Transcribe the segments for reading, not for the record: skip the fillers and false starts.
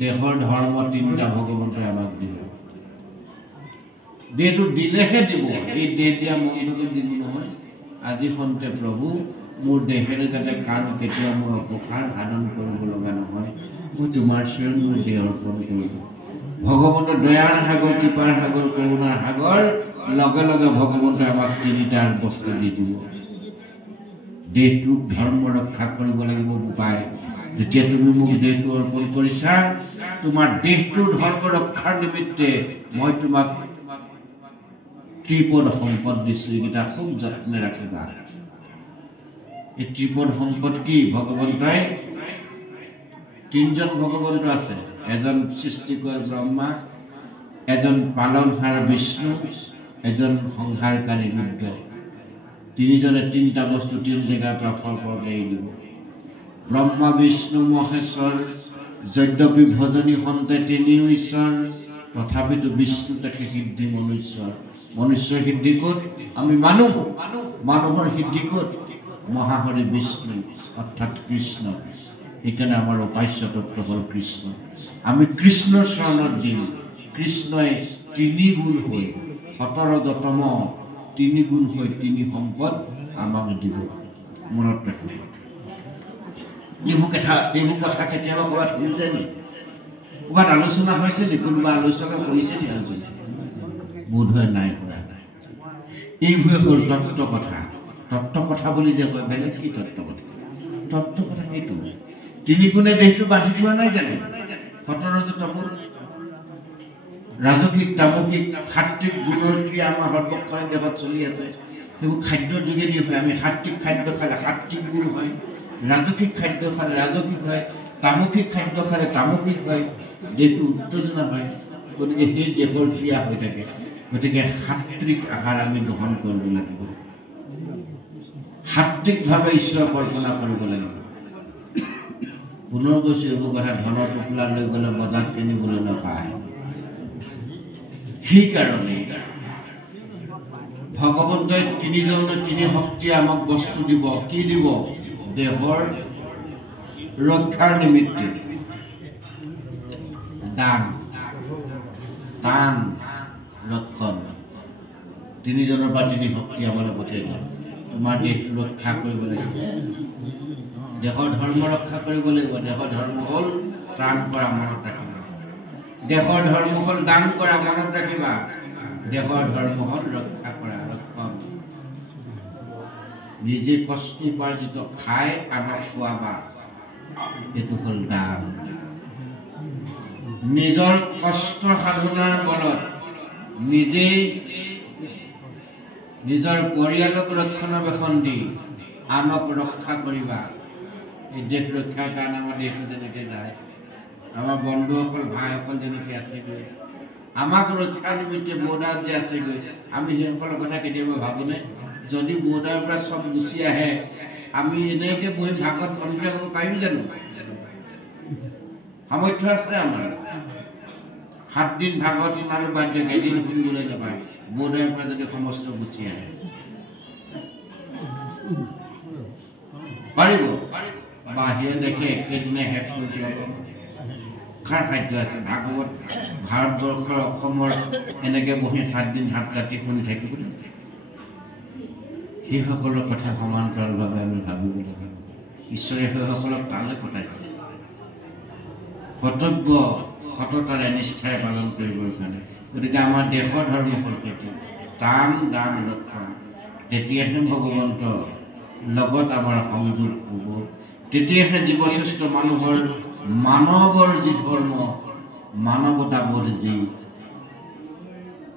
দেহৰ ধৰ্ম তিনিটা ভগৱন্তই আমাক দিব। দেহটো দিলেহে দিব, এই দেহ দিয়া মনটোকে দিব নহয়। আজি সন্তে প্ৰভু মোৰ দেহেৰে যাতে কাৰো কেতিয়াও মোৰ অপকাৰ সাধন কৰিব লগা নহয়, মই তোমাৰ চৰণ মোৰ দেহ অৰ্পণ কৰিব। ভগৱন্তৰ দয়াৰ সাগৰ, কৃপাৰ সাগৰ, কৰোণাৰ সাগৰ, লগে লগে ভগৱন্তই আমাক তিনিটাৰ বস্তু দি দিব। দেহটোক ধৰ্ম ৰক্ষা কৰিব লাগিব উপায়। যেতিয়া তুমি মোক দেহটো অৰ্পণ কৰিছা, তোমাৰ দেহটোৰ ধৰ্ম ৰক্ষাৰ নিমিত্তে মই তোমাক ত্ৰিপদ সম্পদ দিছো, এইকেইটা খুব যত্নে ৰাখিবা। এই ত্ৰিপদ সম্পদ কি? ভগৱন্তই তিনিজন ভগৱন্ত আছে, এজন সৃষ্টিকৰ ব্ৰহ্মা, এজন পালনহাৰ বিষ্ণু, এজন সংহাৰকাৰী ৰুদ্ৰ। তিনিজনে তিনিটা বস্তু তিনি জেগাৰ পৰা ফল এৰি দিব। ব্ৰহ্মা বিষ্ণু মহেশ্বৰ, যদ্যপি ভজনী সন্তে তিনিও ঈশ্বৰ, তথাপিতো বিষ্ণু তাকে সিদ্ধি মনুষ্যৰ। মনুষ্যৰ সিদ্ধি ক'ত? আমি মানুহ, মানুহৰ সিদ্ধি ক'ত? মহাহৰি বিষ্ণু অৰ্থাৎ কৃষ্ণ। সেইকাৰণে আমাৰ উপাস্য তত্ত্ব হ'ল কৃষ্ণ। আমি কৃষ্ণৰ চৰণত দিম। কৃষ্ণই তিনি গুণ হৈ 17তম তিনি গুণ হৈ তিনি সম্পদ আমাক দিব। মনত ৰাখিব। এইবোৰ কথা কেতিয়াবা ক'ৰবাত শুনিছে নি? ক'ৰবাত আলোচনা হৈছে নি? কোনোবা আলোচনা কৰিছে নি? আলোচনা বোধহয় নাই কৰা। এইবোৰে হ'ল তত্ত্ব কথা। তত্ত্ব কথা বুলি যে কয়, বেলেগ কি তত্ত্ব কথা? তত্ত্ব কথা সেইটো তিনি গুণে দেহটো বান্ধি থোৱা নাই জানো? 17তম ৰাজসিক, তামসিক, সাত্বিক গুণৰ ক্ৰিয়া আমাৰ সৰ্বক্ষণে দেহত চলি আছে। সেইবোৰ খাদ্যৰ যোগেদি হয়। আমি সাত্বিক খাদ্য খালে সাত্বিক গুণ হয়, ৰাজসিক খাদ্য খালে ৰাজসিক হয়, তামসিক খাদ্য খালে তামসিক হয়, দেহটো উত্তেজনা হয়। গতিকে সেই দেহৰ ক্ৰিয়া হৈ থাকে। গতিকে সাত্বিক আহাৰ আমি গ্ৰহণ কৰিব লাগিব, সাত্বিকভাৱে ঈশ্বৰ কল্পনা কৰিব লাগিব। পুনৰ কৈছো, এইবোৰ কথা ধনৰ টোপোলা লৈ গ'লে বজাৰত কিনিবলৈ নাপায়। সেইকাৰণে ভগৱন্তই তিনিজনে তিনি শক্তিয়ে আমাক বস্তু দিব। কি দিব? দেহৰ ৰক্ষাৰ নিমিত্তে দান, দান, ৰক্ষণ। তিনিজনৰ পৰা তিনি শক্তি আমালৈ পঠিয়াই দিয়ে। তোমাৰ দেহটো ৰক্ষা কৰিব লাগিব, দেহৰ ধৰ্ম ৰক্ষা কৰিব লাগিব। দেহৰ ধৰ্ম হ'ল ত্ৰাণ কৰা, মনত ৰাখিবা। দেহৰ ধৰ্ম হ'ল দান কৰা, মনত ৰাখিবা। দেহৰ ধৰ্ম হ'ল ৰক্ষা কৰা, ৰক্ষণ। নিজে কষ্ট উপাৰ্জিত খাই আনক খোৱাবা, এইটো হ'ল দান। নিজৰ কষ্ট সাধনাৰ বলত নিজেই নিজৰ পৰিয়ালক ৰক্ষণাবেক্ষণ দি আনক ৰক্ষা কৰিবা। এই দেশ ৰক্ষাৰ কাৰণে আমাৰ দেশটো যেনেকৈ যায়, আমাৰ বন্ধুসকল ভাইসকল যেনেকৈ আছেগৈ, আমাক ৰক্ষাৰ নিমিত্তে বৰ্ডাৰত যে আছেগৈ, আমি সেইসকলৰ কথা কেতিয়াবা ভাবোনে? যদি বৰ্ডাৰৰ পৰা চব গুচি আহে, আমি এনেকৈ বহি ভাগত কণ্ট্ৰল কৰিব পাৰিম জানো? সামৰ্থ্য আছে আমাৰ? 7 দিন ভাগত ইমান বাধ্য, এদিন শুনিবলৈ নাপায়। বৰ্ডাৰৰ পৰা যদি সমস্ত গুচি আহে পাৰিব? বাহিৰে দেখে একেদিনে শেষ কৰি দিব। কাৰ খাদ্য আছে? ভাগৱত ভাৰতবৰ্ষৰ অসমৰ এনেকৈ বহি 7 দিন 7 ৰাতি শুনি থাকিব। সেইসকলৰ কথা সমান্তৰালভাৱে আমি ভাবিব লাগিব। ঈশ্বৰে সেইসকলক তালৈ পঠাইছে কৰ্তব্য সততাৰে নিষ্ঠাৰে পালন কৰিবৰ কাৰণে। গতিকে আমাৰ দেশৰ ধৰ্ম হ'ল সেইটো, দান, দান, ৰক্ষণ। তেতিয়াহে ভগৱন্ত লগত আমাৰ সংযোগ হ'ব। তেতিয়াহে জীৱশ্ৰেষ্ঠ মানুহৰ মানৱৰ যি ধৰ্ম, মানৱতাবোধ যি,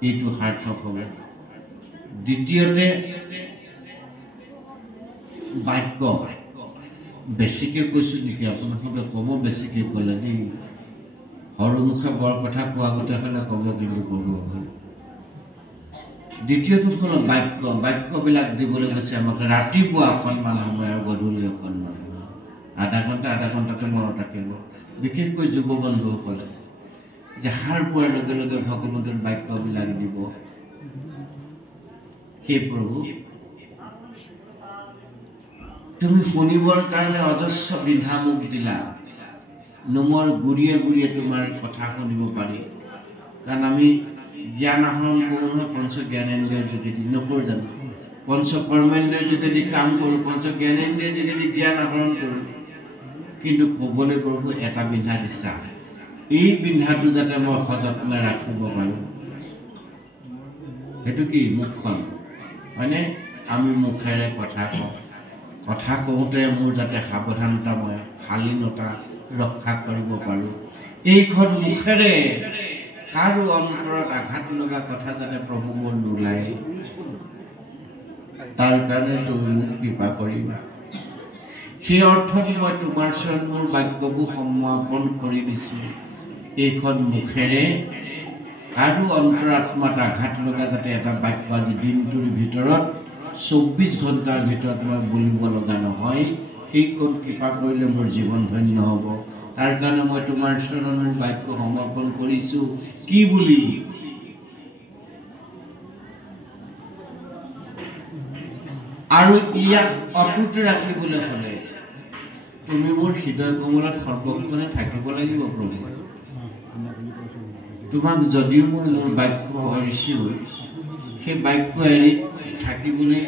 এইটো সাৰ্থক হ'ব। দ্বিতীয়তে বাক্য। বেছিকৈ কৈছোঁ নেকি? আপোনালোকে ক'ব বেছিকৈ ক'লে দেই। সৰুমুখে বৰ কথা কোৱা গোটেই হ'লে ক'ব, কিন্তু ক'ব। দ্বিতীয়টো হ'ল বাক্য। বাক্যবিলাক দিবলৈ গৈছে আমাক ৰাতিপুৱা অকণমান সময় আৰু গধূলি অকণমান সময়, আধা ঘণ্টাতে মনত ৰাখিব। বিশেষকৈ যুৱ বন্ধুসকলে যে সাৰ পোৱাৰ লগে লগে ভগৱন্তৰ বাক্যবিলাক দিব। হে প্ৰভু, তুমি শুনিবৰ কাৰণে অজস্ৰ বিধা মোক দিলা, নোমৰ গুৰিয়ে গুৰিয়ে তোমাৰ কথা শুনিব পাৰি। কাৰণ আমি জ্ঞান আহৰণ কৰোঁ নহয় পঞ্চ জ্ঞানেন্দ্ৰিয়ৰ যোগেদি, নকৰোঁ জানো? পঞ্চ কৰ্মেন্দ্ৰিয়ৰ যোগেদি কাম কৰোঁ, পঞ্চ জ্ঞানেন্দ্ৰিয়ৰ যোগেদি জ্ঞান আহৰণ কৰোঁ। কিন্তু ক'বলৈ প্ৰভু এটা বিন্ধা দিছা, এই বিন্ধাটো যাতে মই সযত্নে ৰাখিব পাৰোঁ। সেইটো কি? মুখখন, হয়নে? আমি মুখেৰে কথা কওঁ, কথা কওঁতে মোৰ যাতে সাৱধানতা, মই শালীনতা ৰক্ষা কৰিব পাৰোঁ। এইখন মুখেৰে কাৰো অন্তৰত আঘাত লগা কথা যাতে প্ৰভু মোৰ নোলায়, তাৰ কাৰণে তুমি মোক কৃপা কৰিবা। সেই অৰ্থত মই তোমাৰ চৰণ মোৰ বাক্যবোৰ সমৰ্পণ কৰি দিছোঁ। এইখন মুখেৰে কাৰো অন্তৰাত্মাত আঘাত লগা যাতে এটা বাক্য আজি দিনটোৰ ভিতৰত 24 ঘণ্টাৰ ভিতৰত মই বলিব লগা নহয়, সেইকণ কৃপা কৰিলে মোৰ জীৱন ধন্য হ'ব। তাৰ কাৰণে মই তোমাৰ চৰণ মোৰ বাক্য সমৰ্পণ কৰিছোঁ। কি বুলি? আৰু ইয়াক অটুট ৰাখিবলৈ হ'লে তুমি মোৰ হৃদয় কমলত সৰ্বক্ষণে থাকিব লাগিব প্ৰভু। তোমাক যদিও মই মোৰ বাক্য এৰিছোঁ, সেই বাক্য এৰি থাকিবলৈ,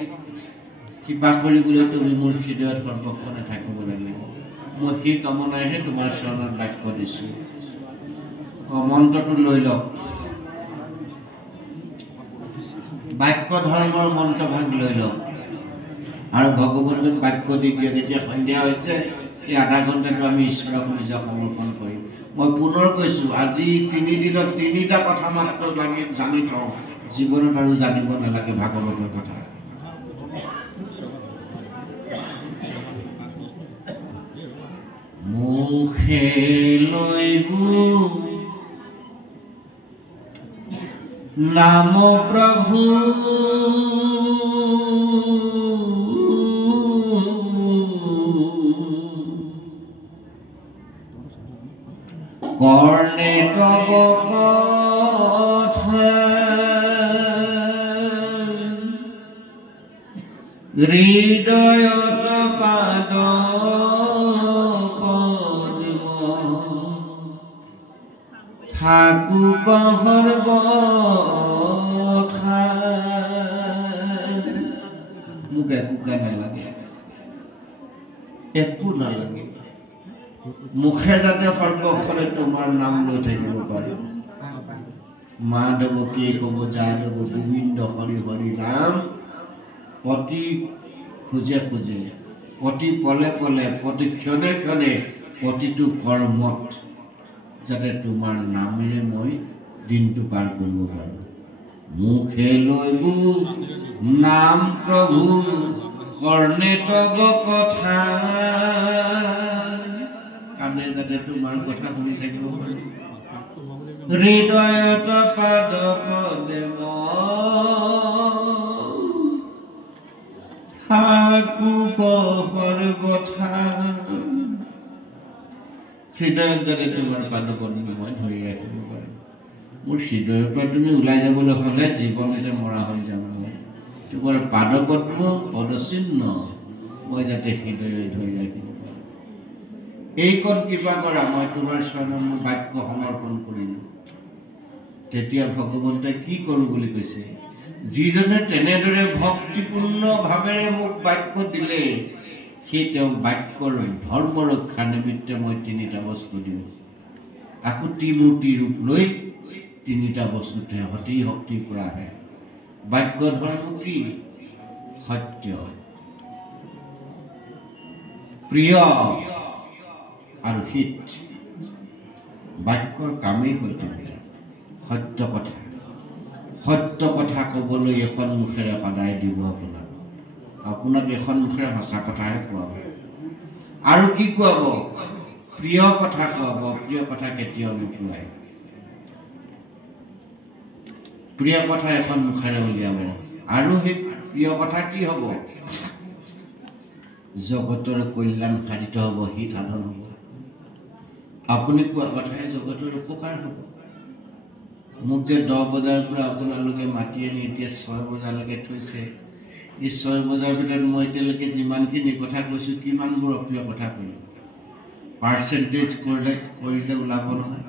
কৃপা কৰিবলৈ তুমি মোৰ হৃদয়ত সৰ্বক্ষণে থাকিব লাগিব। মই সেই কামনাইহে তোমাৰ চৰণত বাক্য দিছোঁ। মন্ত্ৰটো লৈ লওক, বাক্য ধৰ্মৰ মন্ত্ৰভাগ লৈ লওক আৰু ভগৱন্তৰ বাক্য দি দিয়ক। এতিয়া সন্ধিয়া হৈছে, এই আধা ঘণ্টাটো আমি ঈশ্বৰক নিজক সমৰ্পণ কৰিম। মই পুনৰ কৈছোঁ, আজি 3 দিনত 3টা কথা মাত্ৰ জানি থওঁ, জীৱনত আৰু জানিব নালাগে ভাগৱতৰ কথা। মুখে লৈবো নাম প্ৰভু, কৰ্ণে তব কথা, হৃদয়ত পাদ পদ্ম, থাকুক সৰ্বথা। মোক একো নালাগে, একো নালাগে। মুখে যাতে সৰ্বক্ষণে তোমাৰ নাম লৈ থাকিব পাৰে। মাধৱ কি ক'ব, যাদৱ গোবিন্দ হৰি হৰি নাম প্ৰতি খোজে খোজে, প্ৰতি পলে পলে, প্ৰতি ক্ষণে ক্ষণে, প্ৰতিটো কৰ্মত যাতে তোমাৰ নামেৰে মই দিনটো পাৰ কৰিব পাৰোঁ। মুখে লৈবো নাম প্ৰভু, কৰ্ণে তব কথা, কাণে যাতে তোমাৰ কথা শুনি থাকিব পাৰোঁ। হৃদয়ত পাদ পদ্ম, থাকুক সৰ্বথা। হৃদয়ত যাতে তোমাৰ পাদ পদ্ম মই ধৰি ৰাখিব পাৰোঁ। মোৰ হৃদয়ৰ পৰা তুমি ওলাই যাবলৈ হ'লে জীৱনতে মৰা হৈ যাব নহয়। তোমাৰ পাদ পদ্ম পদচিহ্ন মই যাতে হৃদয়ে ধৰি ৰাখিব পাৰোঁ। এইকণ কৃপা কৰা, মই তোমাৰ চৰণত মোৰ বাক্য সমৰ্পণ কৰিলোঁ। তেতিয়া ভগৱন্তই কি কৰোঁ বুলি কৈছে? যিজনে তেনেদৰে ভক্তিপূৰ্ণ ভাৱেৰে মোক বাক্য দিলে, সেই তেওঁ বাক্যৰ ধৰ্ম ৰক্ষা নিমিত্তে মই 3টা বস্তু দিওঁ। আকৌ ত্ৰিমূৰ্তি ৰূপ লৈ 3টা বস্তুতে সতি শক্তিৰ পৰা আহে। বাক্য ধৰ্ম কি? সত্য, প্ৰিয় আৰু হিত। বাক্যৰ কামেই সত্য, সত্য কথা। সত্য কথা ক'বলৈ এখন মুখেৰে সদায় দিব আপোনাক এখন মুখেৰে সঁচা কথাহে কোৱাব। আৰু কি কোৱাব? প্ৰিয় কথা কোৱাব। প্ৰিয় কথা কেতিয়াও নোকোৱায়। প্ৰিয় কথা এখন মুখেৰে উলিয়াব। আৰু সেই প্ৰিয় কথা কি হ'ব? জগতৰ কল্যাণ সাধিত হ'ব, হিত সাধন হ'ব। আপুনি কোৱা কথাই জগতৰ উপকাৰ হ'ব। মোক যে 10 বজাৰ পৰা আপোনালোকে মাতি আনি এতিয়া 6 বজালৈকে থৈছে, এই 6 বজাৰ ভিতৰত মই এতিয়ালৈকে যিমানখিনি কথা কৈছোঁ, কিমানবোৰ অপ্ৰিয় কথা কৈছোঁ? পাৰ্চেণ্টেজ কৰিলে ওলাব নহয়।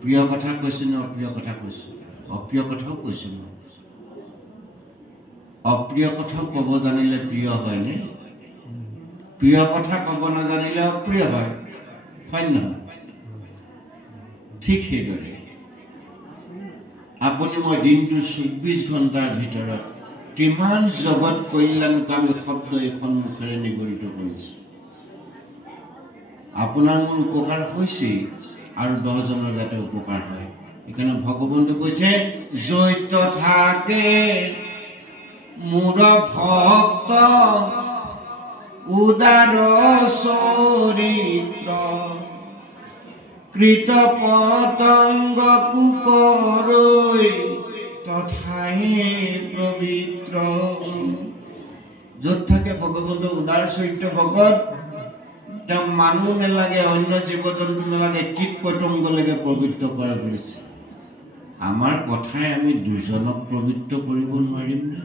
প্ৰিয় কথা কৈছোঁ নে অপ্ৰিয় কথা কৈছোঁ? অপ্ৰিয় কথাও কৈছোঁ মই। অপ্ৰিয় কথাও ক'ব জানিলে প্ৰিয় হয়নে? প্ৰিয় কথা ক'ব নাজানিলে অপ্ৰিয় হয়, হয় নহয়? ঠিক সেইদৰে আপুনি মই দিনটো 24 ঘণ্টাৰ ভিতৰত কিমান জগত কল্যাণকামী শব্দ এইখন মুখেৰে নিগৰিত কৰিছে। আপোনাৰ মোৰ উপকাৰ হৈছেই আৰু 10 জনৰ যাতে উপকাৰ হয়। সেইকাৰণে ভগৱন্তই কৈছে, জৈত থাকে মোৰ ভক্ত উদাৰ চৰিত্ৰ, কৃত পতংগ কুকৰৈ তথাই পবিত্ৰ। য'ত থাকে ভগৱন্ত উদাৰ চৰিত্ৰ ভগত, তেওঁ মানুহ নালাগে, অন্য জীৱ জন্তু নালাগে, কীট পতংগলৈকে পবিত্ৰ কৰা বুলিছে। আমাৰ কথাই আমি দুজনক পবিত্ৰ কৰিব নোৱাৰিম নে?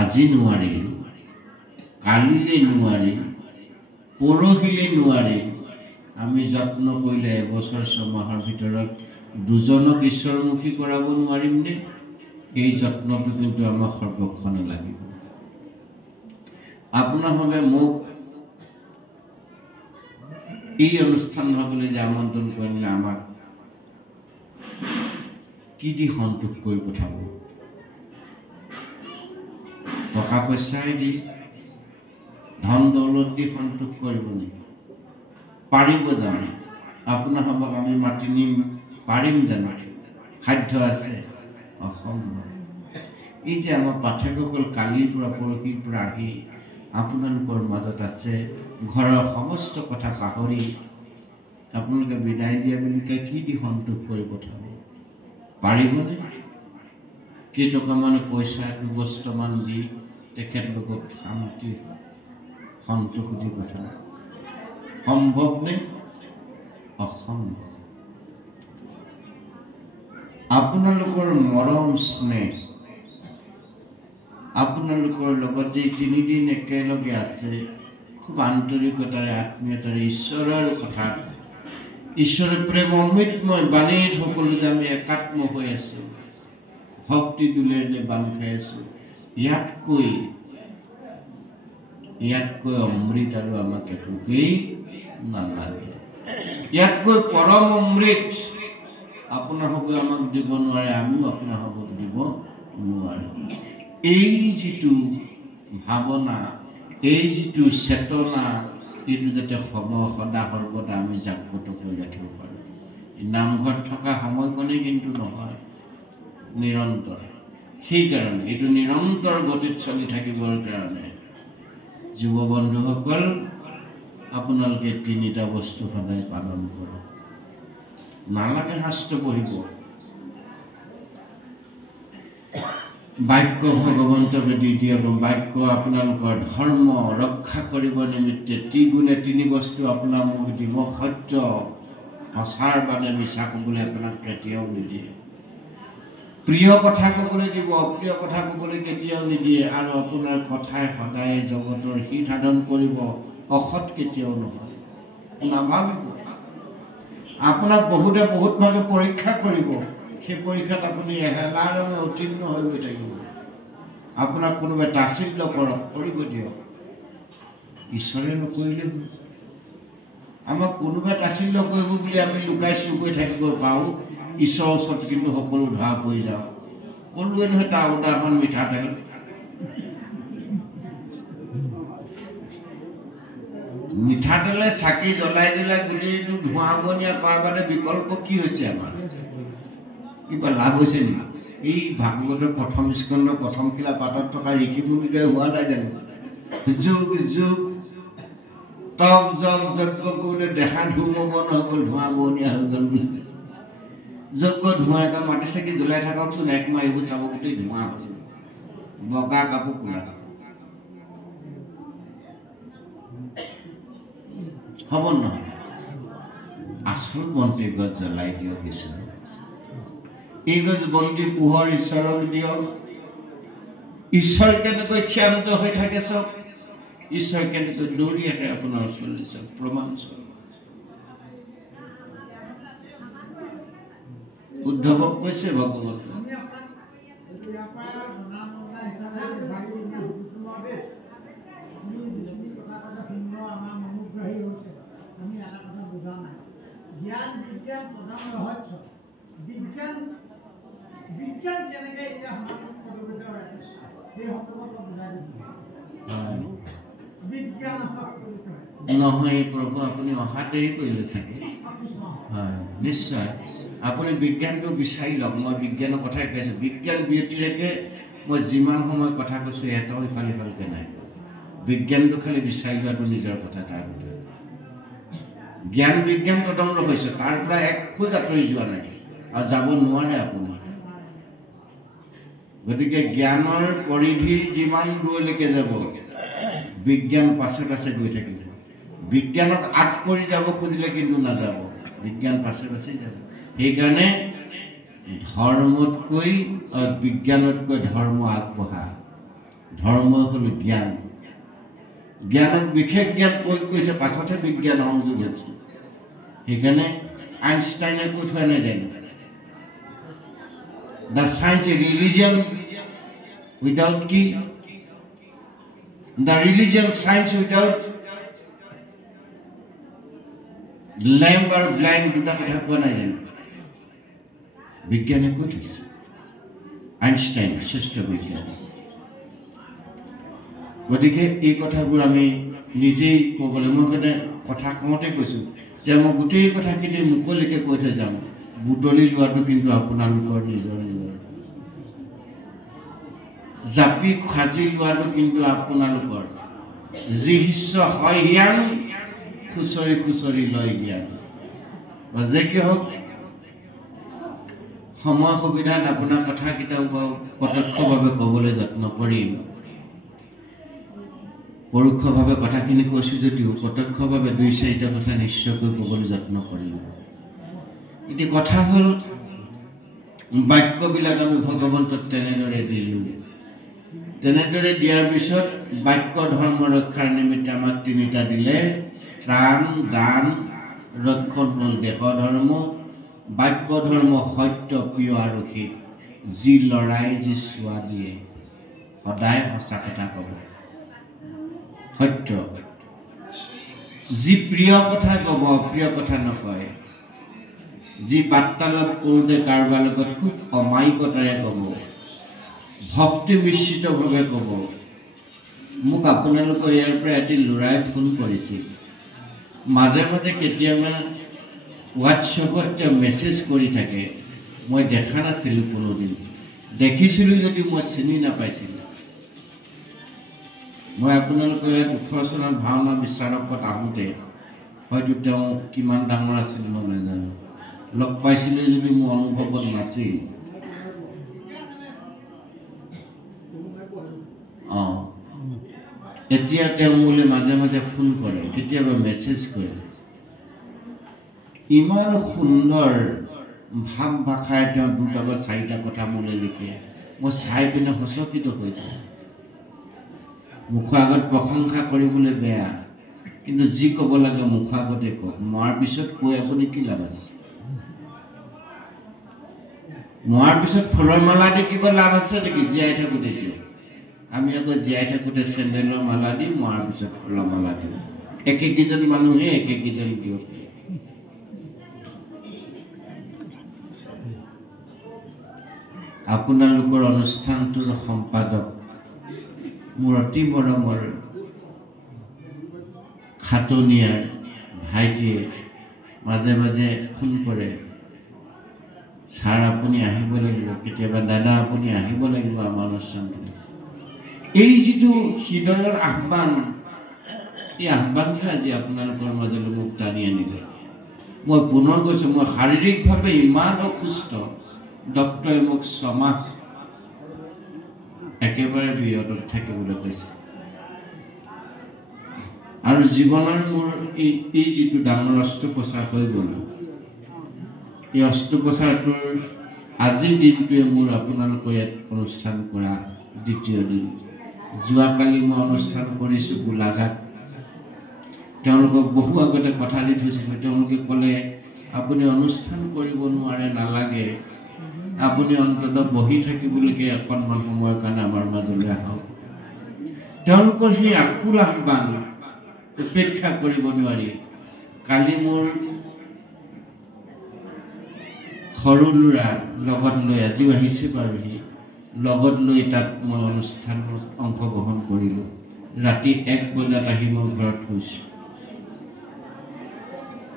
আজি নোৱাৰিম, কালিলৈ নোৱাৰিম, পৰহিলৈ নোৱাৰিম। আমি যত্ন কৰিলে এবছৰ 6 মাহৰ ভিতৰত দুজনক ঈশ্বৰমুখী কৰাব নোৱাৰিম নে? এই যত্নটো কিন্তু আমাক সৰ্বক্ষণে লাগিব। আপোনাভাৱে মোক এই অনুষ্ঠান ভাবলৈ যে আমন্ত্ৰণ কৰিলে আমাক কি দি সন্তোষ কৰি পঠাব? টকা পইচাই দি, ধন দৌলত দি সন্তোষ কৰিব নেকি? পাৰিব জানো? আপোনাভাৱক আমি মাতি নিম পাৰিম জানো? সাধ্য আছে? অসম্ভৱ। এই যে আমাৰ পাঠকসকল কালিৰ পৰা পৰহিৰ পৰা আহি আপোনালোকৰ মাজত আছে, ঘৰৰ সমস্ত কথা পাহৰি আপোনালোকে বিদায় দিয়া বুলি কি দি সন্তোষ কৰি পঠাব? পাৰিবনে? কেইটকামান পইচা দুবস্তামান দি তেখেতলোকক শান্তি সন্তোষ দি পঠাব সম্ভৱনে? অসম্ভৱ। আপোনালোকৰ মৰম স্নেহ, আপোনালোকৰ লগতে 3 দিন একেলগে আছে, খুব আন্তৰিকতাৰে আত্মীয়তাৰে ঈশ্বৰৰ কথা, ঈশ্বৰৰ প্ৰেম অমৃতময় বাণীত সকলো যে আমি একাত্ম হৈ আছো, ভক্তি দুলেৰ যে বান্ধ খাই আছো, ইয়াতকৈ অমৃত আৰু আমাক একোৱেই নালাগে। ইয়াতকৈ পৰম অমৃত আপোনাসবে আমাক দিব নোৱাৰে, আমিও আপোনাসবক দিব নোৱাৰো। এই যিটো ভাৱনা, এই যিটো চেতনা, এইটো যাতে সদা সৰ্বদা আমি জাগ্ৰত কৰি ৰাখিব পাৰোঁ। নামঘৰত থকা সময়কণেই কিন্তু নহয়, নিৰন্তৰ। সেইকাৰণে এইটো নিৰন্তৰ গতিত চলি থাকিবৰ কাৰণে যুৱ বন্ধুসকল, আপোনালোকে 3টা বস্তু সদায় পালন কৰক। নালাগে শাস্ত্ৰ পঢ়িব, বাক্য ভগৱন্তকে দি দিয়ক। বাক্য আপোনালোকৰ ধৰ্ম ৰক্ষা কৰিব নিমিত্তে 3 গুণে 3 বস্তু আপোনাৰ মোক দিব। সত্য, সঁচাৰ বাদে মিছা ক'বলৈ আপোনাক কেতিয়াও নিদিয়ে। প্ৰিয় কথা ক'বলৈ দিব, অপ্ৰিয় কথা ক'বলৈ কেতিয়াও নিদিয়ে। আৰু আপোনাৰ কথাই সদায় জগতৰ হিত সাধন কৰিব, অসৎ কেতিয়াও নহয়। নাভাবিব। আপোনাক বহুতে বহুত ভাগে পৰীক্ষা কৰিব, সেই পৰীক্ষাত আপুনি এহেলাৰমে উত্তীৰ্ণ হৈ গৈ থাকিব। আপোনাক কোনোবাই তাচিল্য কৰক, কৰিব দিয়ক, ঈশ্বৰে নকৰিলে আমাক কোনোবাই তাচিল্য কৰিব বুলি আমি লুকাই চুৰ কৰি থাকিব পাৰোঁ। ঈশ্বৰৰ ওচৰত কিন্তু সকলো ধৰা পৰি যাওঁ। ক'লোৱে নহয় তাৰ উদাহৰণ মিঠাতেল। মিঠাতেলে চাকি জ্বলাই দিলে গোটেইটো ধোঁৱা বনীয়া কৰাৰ বাদে বিকল্প কি হৈছে? আমাৰ কিবা লাভ হৈছে নেকি? এই ভাগৱতৰ প্ৰথম স্কন্ধ প্ৰথম খিলা পাতত থকা ঋষিমুনিদৰে হোৱা নাই জানো? যুগ যুগ তপ জপ যজ্ঞ কৰোঁতে দেখা ধুম বন হৈ গ'ল, ধোঁৱা বনীয়া হৈ গ'ল বুলিছে। যজ্ঞ ধোঁৱা এটা মাটি চাকি জ্বলাই থাককচোন, 1 মাহ এইবোৰ চাব গোটেই ধোঁৱা হ'ল, বগা কাপোৰ কোলা হ'ব নহয়। আচল বন্তি গছ জ্বলাই দিয়ক ঈশ্বৰ। এই গছ বন্তি পোহৰ ঈশ্বৰক দিয়ক। ঈশ্বৰ কেনেকৈ ক্ষান্ত হৈ থাকে চাওক। ঈশ্বৰ কেনেকৈ দৌৰি আহে আপোনাৰ ওচৰলৈ চাওক, প্ৰমাণ চাওক। উদ্ধৱক কৈছে ভগৱতে, জ্ঞান বিজ্ঞান প্ৰধান ৰহস্য বিজ্ঞান বিজ্ঞান কেনেকৈ এতিয়া সমাজত প্ৰদৰ্শিত হৈ আছে সেই সম্পৰ্কত বুজাই দিব। বিজ্ঞান নহয় প্ৰভু, আপুনি অহা দেৰি কৰিলে চাগে। হয়, নিশ্চয় আপুনি বিজ্ঞানটো বিচাৰি লওক। মই বিজ্ঞানৰ কথাই কৈ আছোঁ। বিজ্ঞান ব্যতিৰেকে মই যিমান সময় কথা কৈছোঁ এটাও ইফাল সিফালকৈ নাই। বিজ্ঞানটো খালি বিচাৰি লোৱাটো নিজৰ কথা। তাৰ কথা জ্ঞান বিজ্ঞান তদন্ত হৈছে, তাৰ পৰা এক খোজ আঁতৰি যোৱা নাই আৰু যাব নোৱাৰে আপুনি। গতিকে জ্ঞানৰ পৰিধি যিমান দূৰলৈকে যাব, বিজ্ঞান পাছে পাছে গৈ থাকিব। বিজ্ঞানক আগ কৰি যাব খুজিলে কিন্তু নাযাব, বিজ্ঞান পাছে পাছে যাব। সেইকাৰণে ধৰ্মতকৈ বিজ্ঞানতকৈ ধৰ্ম আগবঢ়া। ধৰ্ম হ'ল জ্ঞান। জ্ঞানক বিশেষ জ্ঞান প্ৰয়োগ কৰিছে, পাছতহে বিজ্ঞান সংযোগ হৈছে। সেইকাৰণে আইনষ্টাইনে কৈ থোৱা নাই জানো, দ্য চায়েন্স ৰিলিজন উইদাউট কি, the religion science without lamp আৰু ব্লাইণ্ড, দুটা কথা কোৱা নাই জানো, বিজ্ঞানে কৈ থৈছে। আইনষ্টাইন শ্ৰেষ্ঠ বিজ্ঞান। গতিকে এই কথাবোৰ আমি নিজেই ক'বলৈ, মই মানে কথা কওঁতে কৈছোঁ যে মই গোটেই কথাখিনি মুকলিকে কৈ থৈ যাম। বুটলি লোৱাটো কিন্তু আপোনালোকৰ নিজৰ নিজৰ, জাপি সাজি লোৱাটো কিন্তু আপোনালোকৰ। যি শিষ্য হয় জ্ঞান, খুচৰি খুচৰি লয় জ্ঞান। যে কি হওক, সময় সুবিধাত আপোনাৰ কথাকেইটাও প্ৰত্যক্ষভাৱে ক'বলৈ যত্ন কৰিম। পৰোক্ষভাৱে কথাখিনি কৈছোঁ যদিও প্ৰত্যক্ষভাৱে ২-৪টা কথা নিশ্চয়কৈ ক'বলৈ যত্ন কৰিম। এতিয়া কথা হ'ল, বাক্যবিলাক আমি ভগৱন্তক তেনেদৰে দিলোঁ। তেনেদৰে দিয়াৰ পিছত বাক্য ধৰ্ম ৰক্ষাৰ নিমিত্তে আমাক ৩টা দিলে। ত্ৰাণ, দান, ৰক্ষণ হ'ল দেহ ধৰ্ম। বাক্য ধৰ্ম সত্য, প্ৰিয় আৰু হিত। যি লৰাই যি চোৱা দিয়ে সদায় সঁচা কথা ক'ব, সত্য। যি প্ৰিয় কথা ক'ব, অপ্ৰিয় কথা নকয়। যি বাৰ্তালাপ কৰোঁতে কাৰোবাৰ লগত খুব অমায়িকতাৰে ক'ব, ভক্তি মিশ্ৰিতভাৱে ক'ব। মোক আপোনালোকৰ ইয়াৰ পৰা এটি ল'ৰাই ফোন কৰিছিল। মাজে মাজে কেতিয়াবা হোৱাটছএপত তেওঁ মেছেজ কৰি থাকে। মই দেখা নাছিলোঁ কোনোদিন, দেখিছিলোঁ যদিও মই চিনি নাপাইছিলোঁ। মই আপোনালোকৰ ইয়াত 18 চনত ভাওনা বিচাৰকত আহোঁতে হয়তো তেওঁ কিমান ডাঙৰ আছিল মই নাজানো, লগ পাইছিলোঁ যদি মোৰ অনুভৱত নাছিল। এতিয়া তেওঁ মোলৈ মাজে মাজে ফোন কৰে, কেতিয়াবা মেছেজ কৰে। ইমান সুন্দৰ ভাৱ ভাষাৰে তেওঁ 2টা বা 4টা কথা মোলৈ লিখে। মই চাই পিনে সচকিত হৈছোঁ। মুখৰ আগত প্ৰশংসা কৰিবলৈ বেয়া, কিন্তু যি ক'ব লাগে মুখৰ আগতে কওক। মৰাৰ পিছত কৈ আপুনি কি লাভ আছে? মৰাৰ পিছত ফুলৰ মালা দি কিবা লাভ আছে নেকি? জীয়াই থাকোঁতে দিয়ক। আমি আকৌ জীয়াই থাকোঁতে চেণ্ডেলৰ মালা দি, মৰাৰ পিছত ফুলৰ মালা দিওঁ। একেকেইজন মানুহে একেকেইজন ব্যক্তি। আপোনালোকৰ অনুষ্ঠানটোৰ সম্পাদক মোৰ অতি মৰমৰ খাটনিয়াৰ ভাইটিয়ে মাজে মাজে ফোন কৰে, ছাৰ আপুনি আহিব লাগিব, কেতিয়াবা দাদা আপুনি আহিব লাগিব আমাৰ অনুষ্ঠানটোলৈ। এই যিটো হৃদয়ৰ আহ্বান, এই আহ্বানটোৱে আজি আপোনালোকৰ মাজলৈ মোক টানি আনিলে। মই পুনৰ কৈছোঁ, মই শাৰীৰিকভাৱে ইমান অসুস্থ, ডক্টৰে মোক 6 মাহ একেবাৰে বিৰতত থাকিবলৈ কৈছে। আৰু জীৱনৰ মোৰ এই যিটো ডাঙৰ অস্ত্ৰোপচাৰ হৈ গ'ল, এই অস্ত্ৰোপচাৰটোৰ আজিৰ দিনটোৱে মোৰ আপোনালোকৰ ইয়াত অনুষ্ঠান কৰা 2য় দিন। যোৱাকালি মই অনুষ্ঠান কৰিছোঁ গোলাঘাট। তেওঁলোকক বহু আগতে কথা দি থৈছিলোঁ। তেওঁলোকে ক'লে আপুনি অনুষ্ঠান কৰিব নোৱাৰে, নালাগে, আপুনি অন্ততঃ বহি থাকিবলৈকে অকণমান সময়ৰ কাৰণে আমাৰ মাজলৈ আহক। তেওঁলোকৰ সেই আকুল আহ্বান উপেক্ষা কৰিব নোৱাৰি কালি মোৰ সৰু ল'ৰা লগত লৈ, আজিও আহিছে বাৰু, সি লগত লৈ তাত মই অনুষ্ঠানত অংশগ্ৰহণ কৰিলোঁ। ৰাতি 1 বজাত আহি মই ঘৰত গৈছোঁ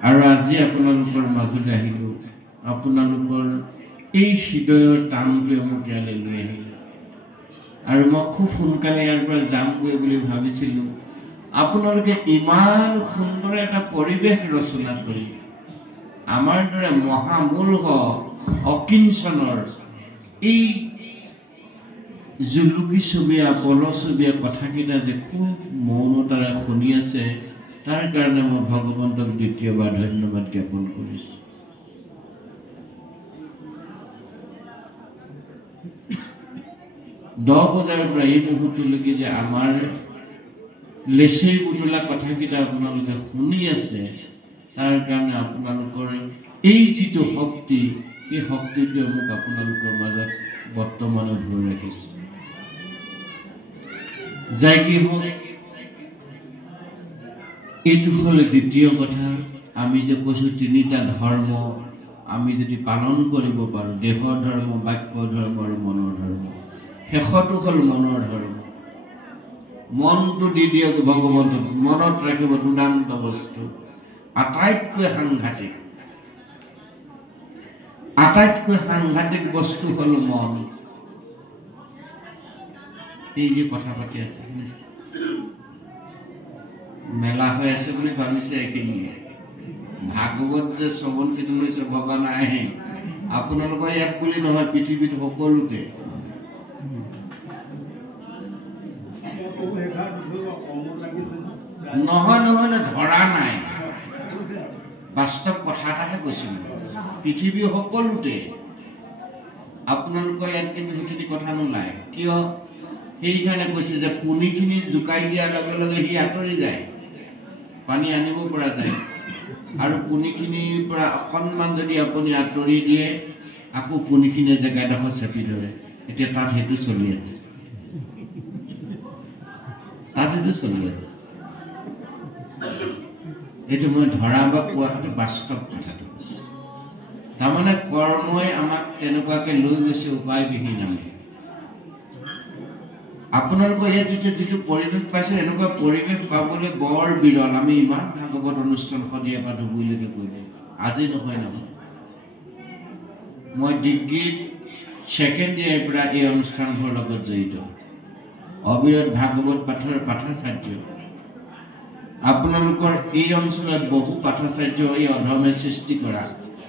আৰু আজি আপোনালোকৰ মাজলৈ আহিলোঁ। আপোনালোকৰ এই হৃদয়ৰ টানটোৱে মোক ইয়ালৈ লৈ আহিলে আৰু মই খুব সোনকালে ইয়াৰ পৰা যামগৈ বুলি ভাবিছিলোঁ। আপোনালোকে ইমান সুন্দৰ এটা পৰিৱেশ ৰচনা কৰি আমাৰ দৰে মহামূলহ অকিঞ্চনৰ এই জুলুকি ছবিয়া পলছবিয়া কথাকেইটা যে খুব মৌনতাৰে শুনি আছে, তাৰ কাৰণে মই ভগৱন্তক দ্বিতীয়বাৰ ধন্যবাদ জ্ঞাপন কৰিছোঁ। দহ বজাৰ পৰা এই মুহূৰ্তলৈকে যে আমাৰ লেচেৰি বুটলা কথাকেইটা আপোনালোকে শুনি আছে, তাৰ কাৰণে আপোনালোকৰ এই যিটো শক্তি, সেই শক্তিটোৱে মোক আপোনালোকৰ মাজত বৰ্তমানো ধৰি ৰাখিছে। যাই কি হওক, এইটো হ'ল দ্বিতীয় কথা। আমি যে কৈছোঁ 3টা ধৰ্ম আমি যদি পালন কৰিব পাৰোঁ, দেহৰ ধৰ্ম, বাক্য ধৰ্ম আৰু মনৰ ধৰ্ম। শেষটো হ'ল মনৰ ধৰ্ম। মনটো দি দিয়ক ভগৱন্তক, মনত ৰাখিব দুৰ্দান্ত বস্তু। আটাইতকৈ সাংঘাতিক বস্তু হ'ল মন। এই যে কথা পাতি আছে, মেলা হৈ আছে বুলি ভাবিছে এইখিনিয়ে। ভাগৱত যে শ্ৰৱণ কীৰ্তন হৈছে ভবা নাই, আপোনালোকৰ ইয়াত বুলি নহয়, পৃথিৱীত সকলোতে। নহয় ধৰা নাই, বাস্তৱ কথা এটাহে কৈছিল। পৃথিৱী সকলোতে আপোনালোকৰ ইয়াত কিন্তু সেইখিনি কথা নোলায়। কিয়? সেইকাৰণে কৈছে যে পুনিখিনি জোকাই দিয়াৰ লগে লগে সি আঁতৰি যায়, পানী আনিব পৰা যায়। আৰু পুনিখিনিৰ পৰা অকণমান যদি আপুনি আঁতৰি দিয়ে, আকৌ পুনিখিনিয়ে জেগাডোখৰ চেপি ধৰে। এতিয়া তাত সেইটো চলি আছে, এইটো মই ধৰা বা কোৱাটো বাস্তৱ কথাটো কৈছো। তাৰমানে কৰ্মই আমাক তেনেকুৱাকে লৈ গৈছে উপায়বিহীন। আমি আপোনালোকৰ ইয়াত যিটো পৰিৱেশ পাইছে, এনেকুৱা পৰিৱেশ পাবলৈ বৰ বিৰল। আমি ইমান ভাগৱত অনুষ্ঠান সদিয়া পৰা ধুবুৰীলৈকে কৰিলোঁ, আজি নহয়। মই ডিগ্ৰীত 2nd ইয়াৰৰ পৰা এই অনুষ্ঠানবোৰৰ লগত জড়িত। অবিৰত ভাগৱত পাঠৰ পাঠাচাৰ্য। আপোনালোকৰ এই অঞ্চলত বহু পাঠাচাৰ্য এই অধৰ্মে সৃষ্টি কৰা,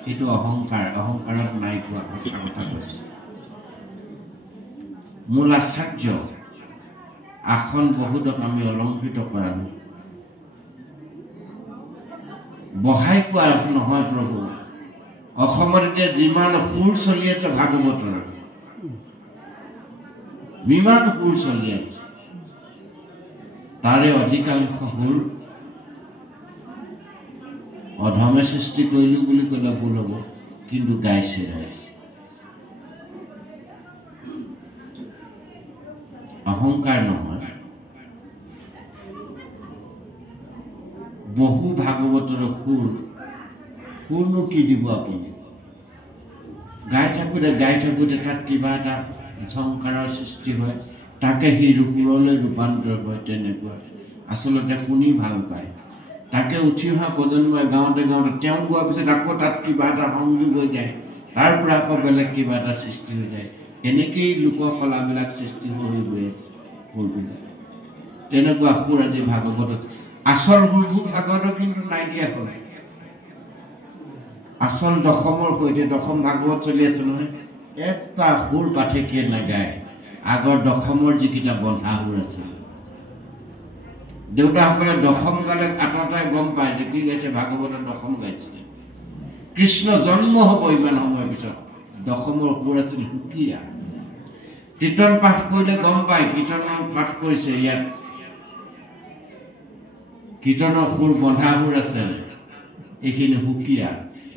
এইটো অহংকাৰত নাই কোৱা, সঁচা কথা কৈছে। মূল আচাৰ্য আসন বহুতক আমি অলংকৃত কৰালো, বহাই কোৱা নহয় প্ৰভু। অসমত এতিয়া যিমান সুৰ চলি আছে ভাগৱতৰ, বিমান সুৰ চলি আছে, তাৰে অধিকাংশ সুৰ অধৰ্মে সৃষ্টি কৰিলো বুলি ক'লে ভুল হ'ব, কিন্তু গাইছে। অহংকাৰ নহয়। বহু ভাগৱতৰ সুৰনো কি দিব আপুনি? গাই থাকোঁতে তাত কিবা এটা ঝংকাৰৰ সৃষ্টি হয়, তাকে সি সুৰলৈ ৰূপান্তৰ হয়। তেনেকুৱা আচলতে শুনি ভাল পায়। তাকে উঠি অহা প্ৰজন্মই গাওঁতে তেওঁ গোৱাৰ পিছত আকৌ তাত কিবা এটা সংযোগ হৈ যায়, তাৰ পৰা আকৌ বেলেগ কিবা এটা সৃষ্টি হৈ যায়। এনেকেই লোককলাবিলাক সৃষ্টি হৈ গৈ আছে সুৰবিলাক। তেনেকুৱা সুৰ আজি ভাগৱতত। আচল সুৰবোৰ ভাগৱতত কিন্তু নাই দিয়া হ'ল। আচল দশমৰ সৈতে দশম ভাগৱত চলি আছে নহয়, এটা সুৰ পাঠকে নাগায়। আগৰ দশমৰ যিকেইটা বন্ধা সুৰ আছে, দেউতাসকলে দশম গালে আতঁতাই গম পায় যে কি গাইছে, ভাগৱতত দশম গাইছিলে। কৃষ্ণ জন্ম হ'ব ইমান সময়ৰ পিছত, দশমৰ সুৰ আছিল সুকীয়া। কীৰ্তন পাঠ কৰিলে গম পায় কীৰ্তন পাঠ কৰিছে ইয়াত কীৰ্তনৰ সুৰ বন্ধা সুৰ আছে এইখিনি সুকীয়া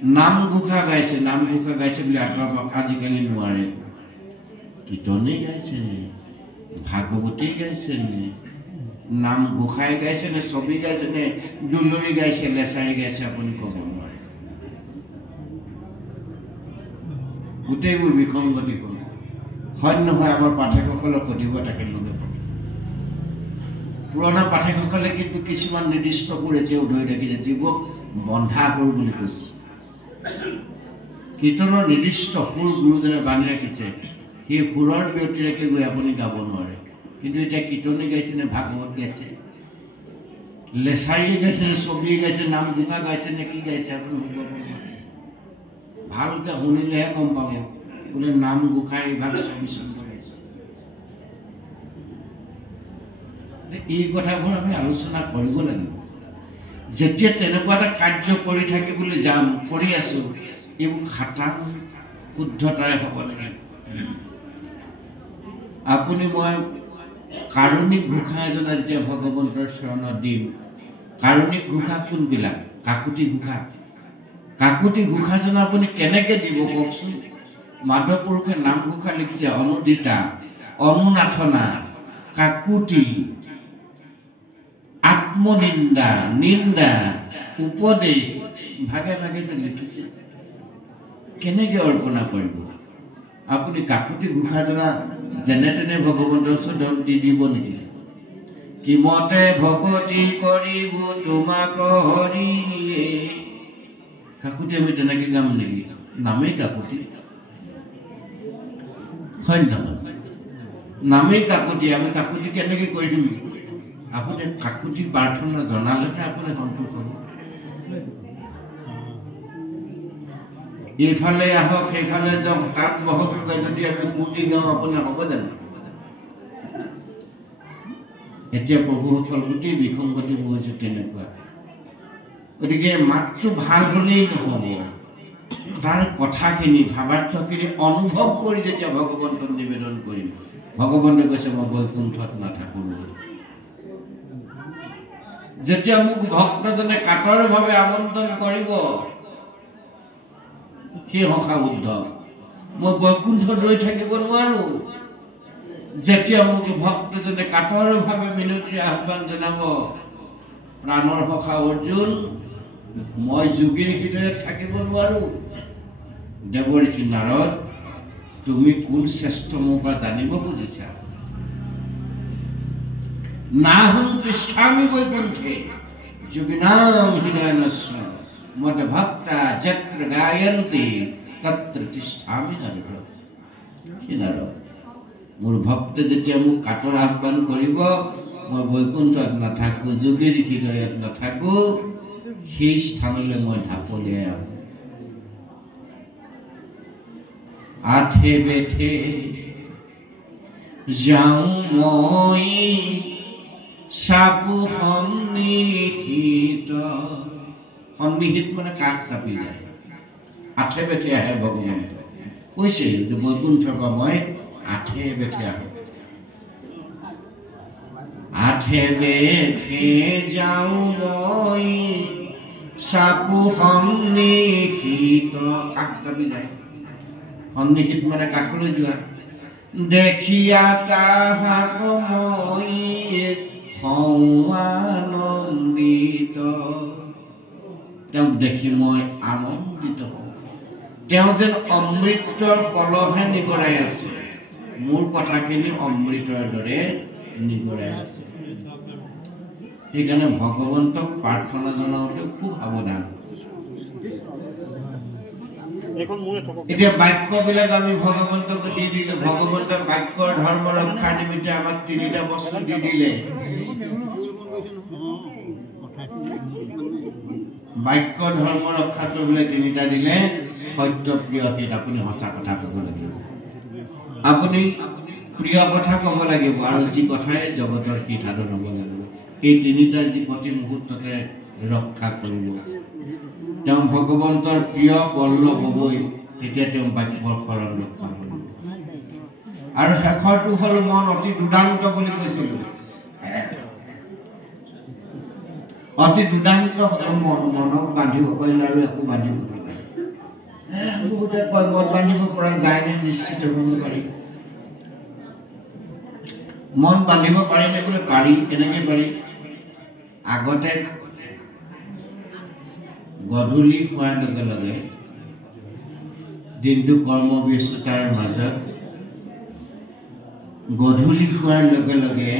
নামঘোষা গাইছে বুলি আত্মপ্ৰকাশ আজিকালি নোৱাৰে কীৰ্তনেই গাইছে নে ভাগৱতী গাইছে নে নাম ঘোষাই গাইছে নে ছবি গাইছে নে দুলৰি গাইছে লেচাৰী গাইছে আপুনি ক'ব নোৱাৰে গোটেইবোৰ বিসংগতি হ'ল হয় নহয় আমাৰ পাঠকসকলক সুধিব তাকে মনে পৰে পুৰণা পাঠকসকলে কিন্তু কিছুমান নিৰ্দিষ্ট সুৰ এতিয়াও ধৰি ৰাখিছে যিবোৰ বন্ধা সুৰ বুলি কৈছে কীৰ্তনৰ নিৰ্দিষ্ট সুৰ গুৰুজনে বান্ধি ৰাখিছে সেই সুৰৰ ব্যতিৰেকে গৈ আপুনি গাব নোৱাৰে কিন্তু এতিয়া কীৰ্তনে গাইছে নে ভাগৱত গাইছে লেচাৰী গাইছে নে ছবি গাইছে নাম ঘোষা গাইছে নে কি গাইছে আপুনি ভালকে শুনিলেহে গম পাব বোলে নাম ঘোষাই ভাগ ছবি চন্দ গাইছে এই কথাবোৰ আমি আলোচনা কৰিব লাগিব যেতিয়া তেনেকুৱা এটা কাৰ্য কৰি থাকিবলৈ যাম কৰি আছো এইবোৰ খাটাং শুদ্ধতাৰে হ'ব লাগে আপুনি মই কাৰুণিক ঘোষা এজনা যেতিয়া ভগৱন্তৰ চৰণত দিম কাৰুণিক ঘোষা কোনবিলাক কাকুতি ঘোষাজনা আপুনি কেনেকে দিব কওকচোন মাধৱ পুৰুষে নাম ঘোষা লিখিছে অনুদিতা অনুনাথনা কাকুতি আত্মনিন্দা নিন্দা উপদেশ ভাগে ভাগে যে লিখিছে কেনেকে অৰ্পণা কৰিব আপুনি কাকুতি ঘোষাজনা যেনে তেনে ভগৱন্তৰ ওচৰত দি দিব নেকি কিমতে ভগতি কৰিব তোমাক হৰিয়ে কাকুতি আমি তেনেকে গাম নেকি নামেই কাকুতি হয় নহয় নামেই কাকুতি আমি কাকুতি কেনেকে কৰি দিম আপুনি কাকুতি প্ৰাৰ্থনা জনালেহে আপুনি সন্তোষ হ'ব এইফালে আহক সেইফালে যাওক তাত বহক যদি আমি মূৰ্তি গাওঁ আপোনাৰ হ'ব জানো এতিয়া প্ৰভুসকল গোটেই বিসংগতি হৈছে তেনেকুৱা গতিকে মাতটো ভাল হ'লেই নহ'ব তাৰ কথাখিনি ভাৱাৰ্থখিনি অনুভৱ কৰি যেতিয়া ভগৱন্তক নিবেদন কৰিম ভগৱন্তে কৈছে মই বৈকুণ্ঠত নাথাকোঁ যেতিয়া মোক ভক্তজনে কাতৰভাৱে আমন্ত্ৰণ কৰিব সেই সখা বুদ্ধ মই বৈকুণ্ঠত ৰৈ থাকিব নোৱাৰো যেতিয়া মোক ভক্তজনে কাতৰভাৱে মিনতিৰ আহ্বান জনাব প্ৰাণৰ সখা অৰ্জুন মই যোগীৰ হৃদয়ত থাকিব নোৱাৰো দেৱঋষি নাৰদ তুমি কোন শ্ৰেষ্ঠ মোৰ পৰা জানিব খুজিছা নাহং তিষ্ঠামি বৈকুণ্ঠে যোগিনাম হৃদয়নস্য মতে ভক্তা যত্ৰ গায়ন্তি তত্ৰ তিষ্ঠামি নাৰদ মোৰ ভক্তে যেতিয়া মোক কাতৰ আহ্বান কৰিব মই বৈকুণ্ঠত নাথাকো যোগীৰ হৃদয়ত নাথাকো সেই স্থানলৈ মই ঢাপলিয়াই আহো আঠে বেঠে যাওঁ মই চাপু সন্নিহিত সন্নিহিত মানে কাষ চাপি যায় আঠে বেঠে আহে ভগৱন্ত কৈছে যে বৈকুণ্ঠৰ পৰা মই আঠে বেঠে আহো আঠে বেঠে যাওঁ মই চাপু সন্নিহিত কাষ চাপি যায় সন্নিহিত মানে কাষলৈ যোৱা দেখিয়া তাহাক মই আনন্দিত তেওঁক দেখি মই আনন্দিত হওঁ তেওঁ যেন অমৃতৰ কলহে নিগৰাই আছে মোৰ কথাখিনি অমৃতৰ দৰে নিগৰাই আছে সেইকাৰণে ভগৱন্তক প্ৰাৰ্থনা জনাওঁতে খুব সাৱধান এতিয়া বাক্যবিলাক আমি ভগৱন্তক দি দিলে ভগৱন্ত বাক্যৰ ধৰ্ম ৰক্ষাৰ নিমিত্তে আমাক তিনিটা বস্তু দি দিলে বাক্য ধৰ্ম ৰক্ষা কৰিবলৈ তিনিটা দিলে সত্য প্ৰিয় হিত আপুনি সঁচা কথা ক'ব লাগিব আপুনি প্ৰিয় কথা ক'ব লাগিব আৰু যি কথাই জগতৰ হিত সাধন হ'ব লাগিব এই তিনিটা যি প্ৰতি মুহূৰ্ততে ৰক্ষা কৰিব তেওঁ ভগৱন্তৰ প্ৰিয় বল্লভ হ'বই তেতিয়া তেওঁ বাক্যৰ শৰণ ৰক্ষা কৰিব আৰু শেষৰটো হ'ল মন অতি দুৰ্দান্ত বুলি কৈছিলোঁ। অতি দুৰ্দান্ত হ'ল মনক বান্ধিব পাৰিলে আৰু একো বান্ধিব নোৱাৰে। বহুতে কয় মন বান্ধিব পৰা যায়নে? নিশ্চিত হ'ব পাৰি। মন বান্ধিব পাৰিনে? বোলে পাৰি। কেনেকে পাৰি? আগতে গধূলি হোৱাৰ লগে লগে দিনটো কৰ্মব্যস্ততাৰ মাজত গধূলি হোৱাৰ লগে লগে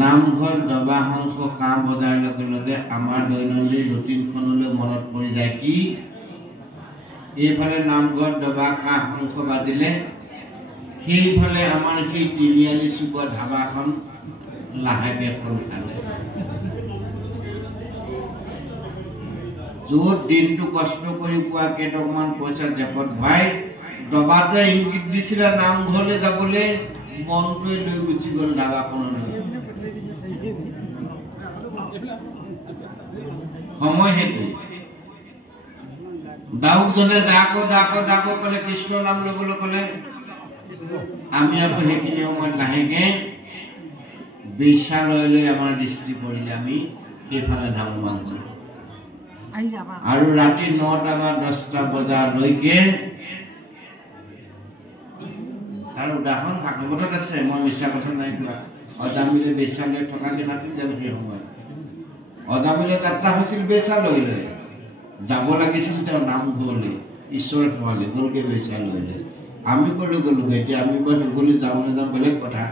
নামঘৰ দবা শংখ কাঁহ বজাৰ লগে লগে আমাৰ দৈনন্দিন ৰুটিনখনলৈ মনত পৰি যায় কি এইফালে নামঘৰ দবা কাঁহ শংখ বাজিলে সেইফালে আমাৰ সেই তিনিআলি চুকৰ ধাবাখন লাহেকে খোল খালে। য'ত দিনটো কষ্ট কৰি পোৱা কেইটকমান পইচা জেপত ভৰাই দবাটোৱে ইংগিত দিছিলে নামঘৰলৈ যাবলৈ, মনটোৱে লৈ গুচি গ'ল ধাবাখনলৈ। সময় সেইটো দাউকজনে ডাকো ডাকো ডাকো ক'লে, কৃষ্ণ নাম ল'বলৈ ক'লে। আমি আকৌ সেইখিনি সময়ত লাহেকে বেশ্যালয়লৈ আমাৰ দৃষ্টি পৰিলে। আমি সেইফালে ধাৱমান হ'লো আৰু ৰাতি 9টা বা 10টা বজালৈকে তাৰ উদাহৰণ ভাগৱতত আছে, মই মিছা কথা নাই কোৱা। অজামিলে বেশ্যালয়ত থকা নাছিল জানো সেই সময়ত? অজামিলে যাত্ৰা হৈছিল বেশ্যালয়লৈ, যাব লাগিছিল তেওঁ নামঘৰলৈ, ঈশ্বৰ সেৱালৈ, গ'লগে বেশ্যালয়লৈ। আমি ক'লৈ গ'লো? এতিয়া আমি মই গ'লে যাওঁ নাযাওঁ বেলেগ কথা,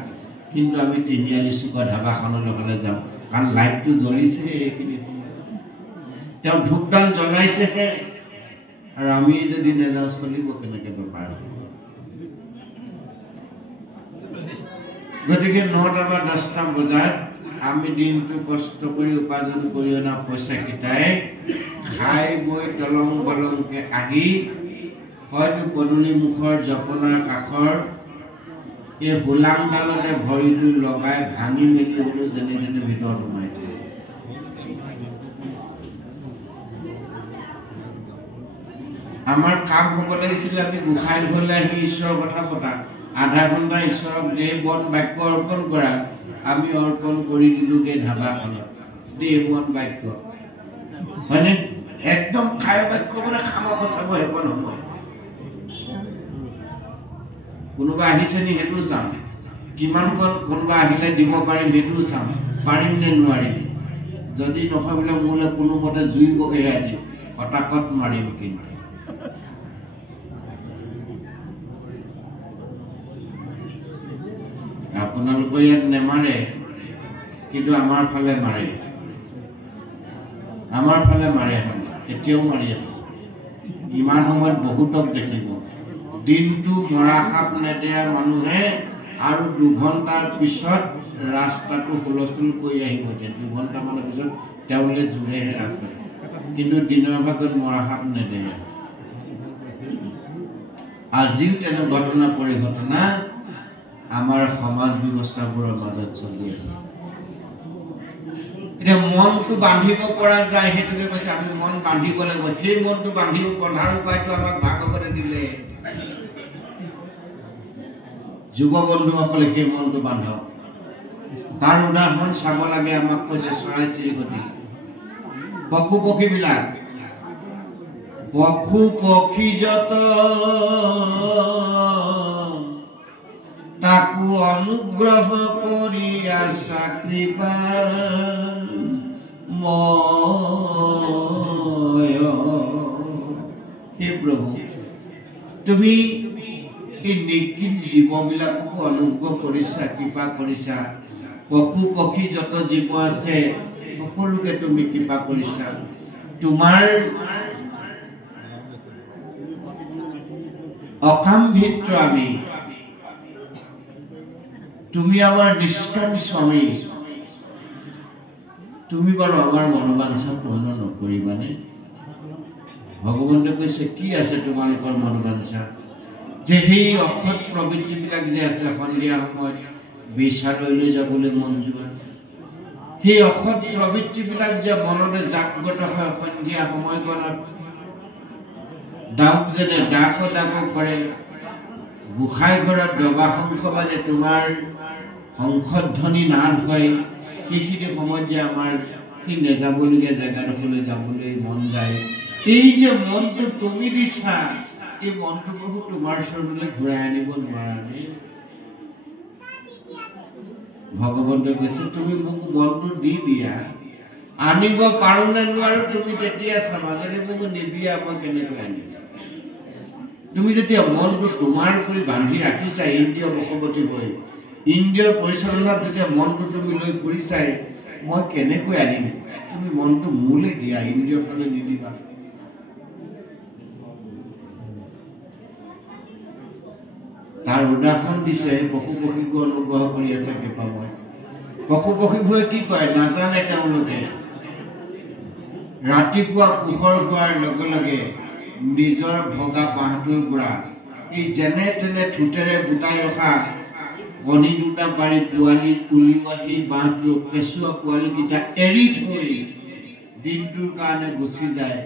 কিন্তু আমি তিনিআলি চুকৰ ধাবাখনলৈ হ'লে যাওঁ, কাৰণ লাইটটো জ্বলিছে সেইখিনি সময়ত, তেওঁ ধূপডাল জ্বলাইছেহে, আৰু আমি যদি নাযাওঁ চলিব কেনেকে বেপাৰ? গতিকে 9টা বা 10টা বজাত আমি দিনটো কষ্ট কৰি উপাৰ্জন কৰি অনা পইচা কেইটাই খাই বৈ তলং বলংকে আহি হয়তো পদূলি মুখৰ জপনাৰ কাষৰ এই হোলাংডালতে ভৰিটো লগাই ভাঙি মেলি হ'লেও যেনে তেনে ভিতৰত সোমাই দিয়ে। আমাৰ কাম হ'ব লাগিছিলে আমি গোসাঁই ঘৰলৈ আহি ঈশ্বৰৰ কথা পতা, আধা ঘণ্টা ঈশ্বৰক দেহ বন বাক্য অৰ্পণ কৰা। আমি অৰ্পণ কৰি দিলোগে ধাবাখনত দেহ বন বাক্য, হয়নে? একদম খাই বাক্য মানে খাব বচাব সেইকণ সময়। কোনোবা আহিছে নি সেইটো চাম, কিমানকণ কোনোবা আহিলে দিব পাৰিম সেইটো চাম, পাৰিম নে নোৱাৰিম। যদি নহয় বোলে মোলৈ কোনোমতে জুইবগে আজি, হতাশত মাৰিম। কিন্তু আপোনালোকৰ ইয়াত নেমাৰে, কিন্তু আমাৰ ফালে মাৰে, আমাৰ ফালে মাৰে, এতিয়াও মাৰি আছে। ইমান সময়ত বহুতক দেখিব দিনটো মৰা সাপ নেদেৰা মানুহে আৰু 2 ঘণ্টাৰ পিছত ৰাস্তাটো হুলস্থুল কৰি আহিব। 2 ঘণ্টামানৰ পিছত তেওঁলৈ জোৰেহে ৰাস্তা, কিন্তু দিনৰ ভাগত মৰা সাপ নেদেৰা। আজিও তেনে ঘটনা পৰিঘটনা আমাৰ সমাজ ব্যৱস্থাবোৰৰ মাজত চলি আছে। এতিয়া মনটো বান্ধিব পৰা যায়, সেইটোকে কৈছে আমি মন বান্ধিব লাগিব। সেই মনটো বন্ধাৰ উপায়টো আমাক ভাগৱতে দিলে। যুৱ বন্ধুসকলে সেই মনটো বান্ধক। তাৰ উদাহৰণ চাব লাগে। আমাক কৈছে চৰাই চিৰিকটি, পশু পক্ষীবিলাক, পশু পক্ষী যত তাকো অনুগ্ৰহ কৰি আশা কৃপা হে প্ৰভু, তুমি এই নিখিল জীৱবিলাককো অনুগ্ৰহ কৰিছা, কৃপা কৰিছা। পশু পক্ষী যত জীৱ আছে সকলোকে তুমি কৃপা কৰিছা। তোমাৰ অকাম্ভিত্ৰ আমি, তুমি আমাৰ নিষ্কাম স্বামী। তুমি বাৰু আমাৰ মনোবাঞ্ছা পূৰ্ণ নকৰিবানে? ভগৱন্তে কৈছে কি আছে তোমালোকৰ মনোবাঞ্ছা? যে সেই অসৎ প্ৰবৃত্তিবিলাক যে আছে, সন্ধিয়া সময়ত বেশ্যালয়লৈ যাবলৈ মন যোৱা, সেই অসৎ প্ৰবৃত্তিবিলাক যে মনতে জাগ্ৰত হয় সন্ধিয়া সময়কণত, ডাউক যেনে ডাক কৰে, গোসাই ঘৰত দবা শংখ বাজে তোমাৰ শংখধ্বনি নাদ হয় সেইখিনি সময়ত যে আমাৰ সি নেযাবলগীয়া জেগাডোখৰলৈ যাবলৈ মন যায় এই যে মনটো তুমি দিছা এই মনটো বহু তোমাৰ ওচৰলৈ ঘূৰাই আনিব নোৱাৰানে ভগৱন্তই কৈছে তুমি মোক মনটো দি দিয়া আনিব পাৰো নে নোৱাৰো তুমি তেতিয়া চাবা যদি মোক নিদিয়া মই কেনেকৈ আনিম তুমি যেতিয়া মনটো তোমাৰ কৰি বান্ধি ৰাখিছা ইন্দ্ৰিয় বশৱৰ্তী হৈ ইন্দ্ৰিয়ৰ পৰিচালনাত যেতিয়া মনটো তুমি লৈ ফুৰিছাই মই কেনেকৈ আনিম তুমি মনটো মোলৈ দিয়া ইন্দ্ৰিয়ৰ ফালে নিদিবা তাৰ উদাহৰণ দিছে পশু পক্ষীকো অনুগ্ৰহ কৰি আছে কৃপাময় পশু পক্ষীবোৰে কি কয় নাজানে তেওঁলোকে ৰাতিপুৱা পোহৰ হোৱাৰ লগে লগে নিজৰ ভগা বাঁহটোৰ পৰা এই যেনে তেনে ঠোঁটেৰে গোটাই ৰখা কণী দুটা পাৰি পোৱালি উলিওৱা সেই বাঁহটো কেঁচুৱা পোৱালিকেইটা এৰি থৈ দিনটোৰ কাৰণে গুচি যায়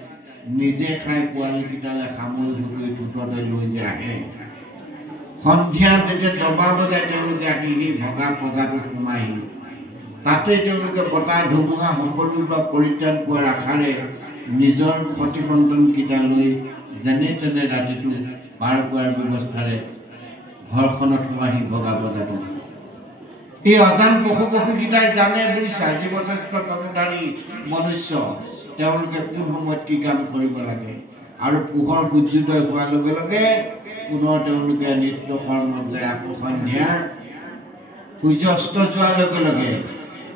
নিজে খাই পোৱালিকেইটালৈ সামৰি ধুই ঠোঁটতে লৈ যে আহে সন্ধিয়া যেতিয়া দবা বজাই তেওঁলোকে আহি সেই ভগা পজাটোত সোমাইহি তাতে তেওঁলোকে বতাহ ধুমুহা সকলোৰ পৰা পৰিত্ৰাণ পোৱাৰ আশাৰে নিজৰ প্ৰতিসন্তানকেইটালৈ যেনে তেনে ৰাতিটো পাৰ কৰাৰ ব্যৱস্থাৰে ঘৰখনত সোমাই ভগা বজাটো এই অজান পশু পক্ষীকেইটাই জানে বুজিছা জীৱশ্ৰেষ্ঠ তত্ত্বধাৰী মনুষ্য তেওঁলোকে কোন সময়ত কি কাম কৰিব লাগে আৰু পোহৰ সূৰ্যোদয় হোৱাৰ লগে লগে পুনৰ তেওঁলোকে নিত্য কৰ্মত যায় আকৌ সন্ধিয়া সূৰ্য অস্ত যোৱাৰ লগে লগে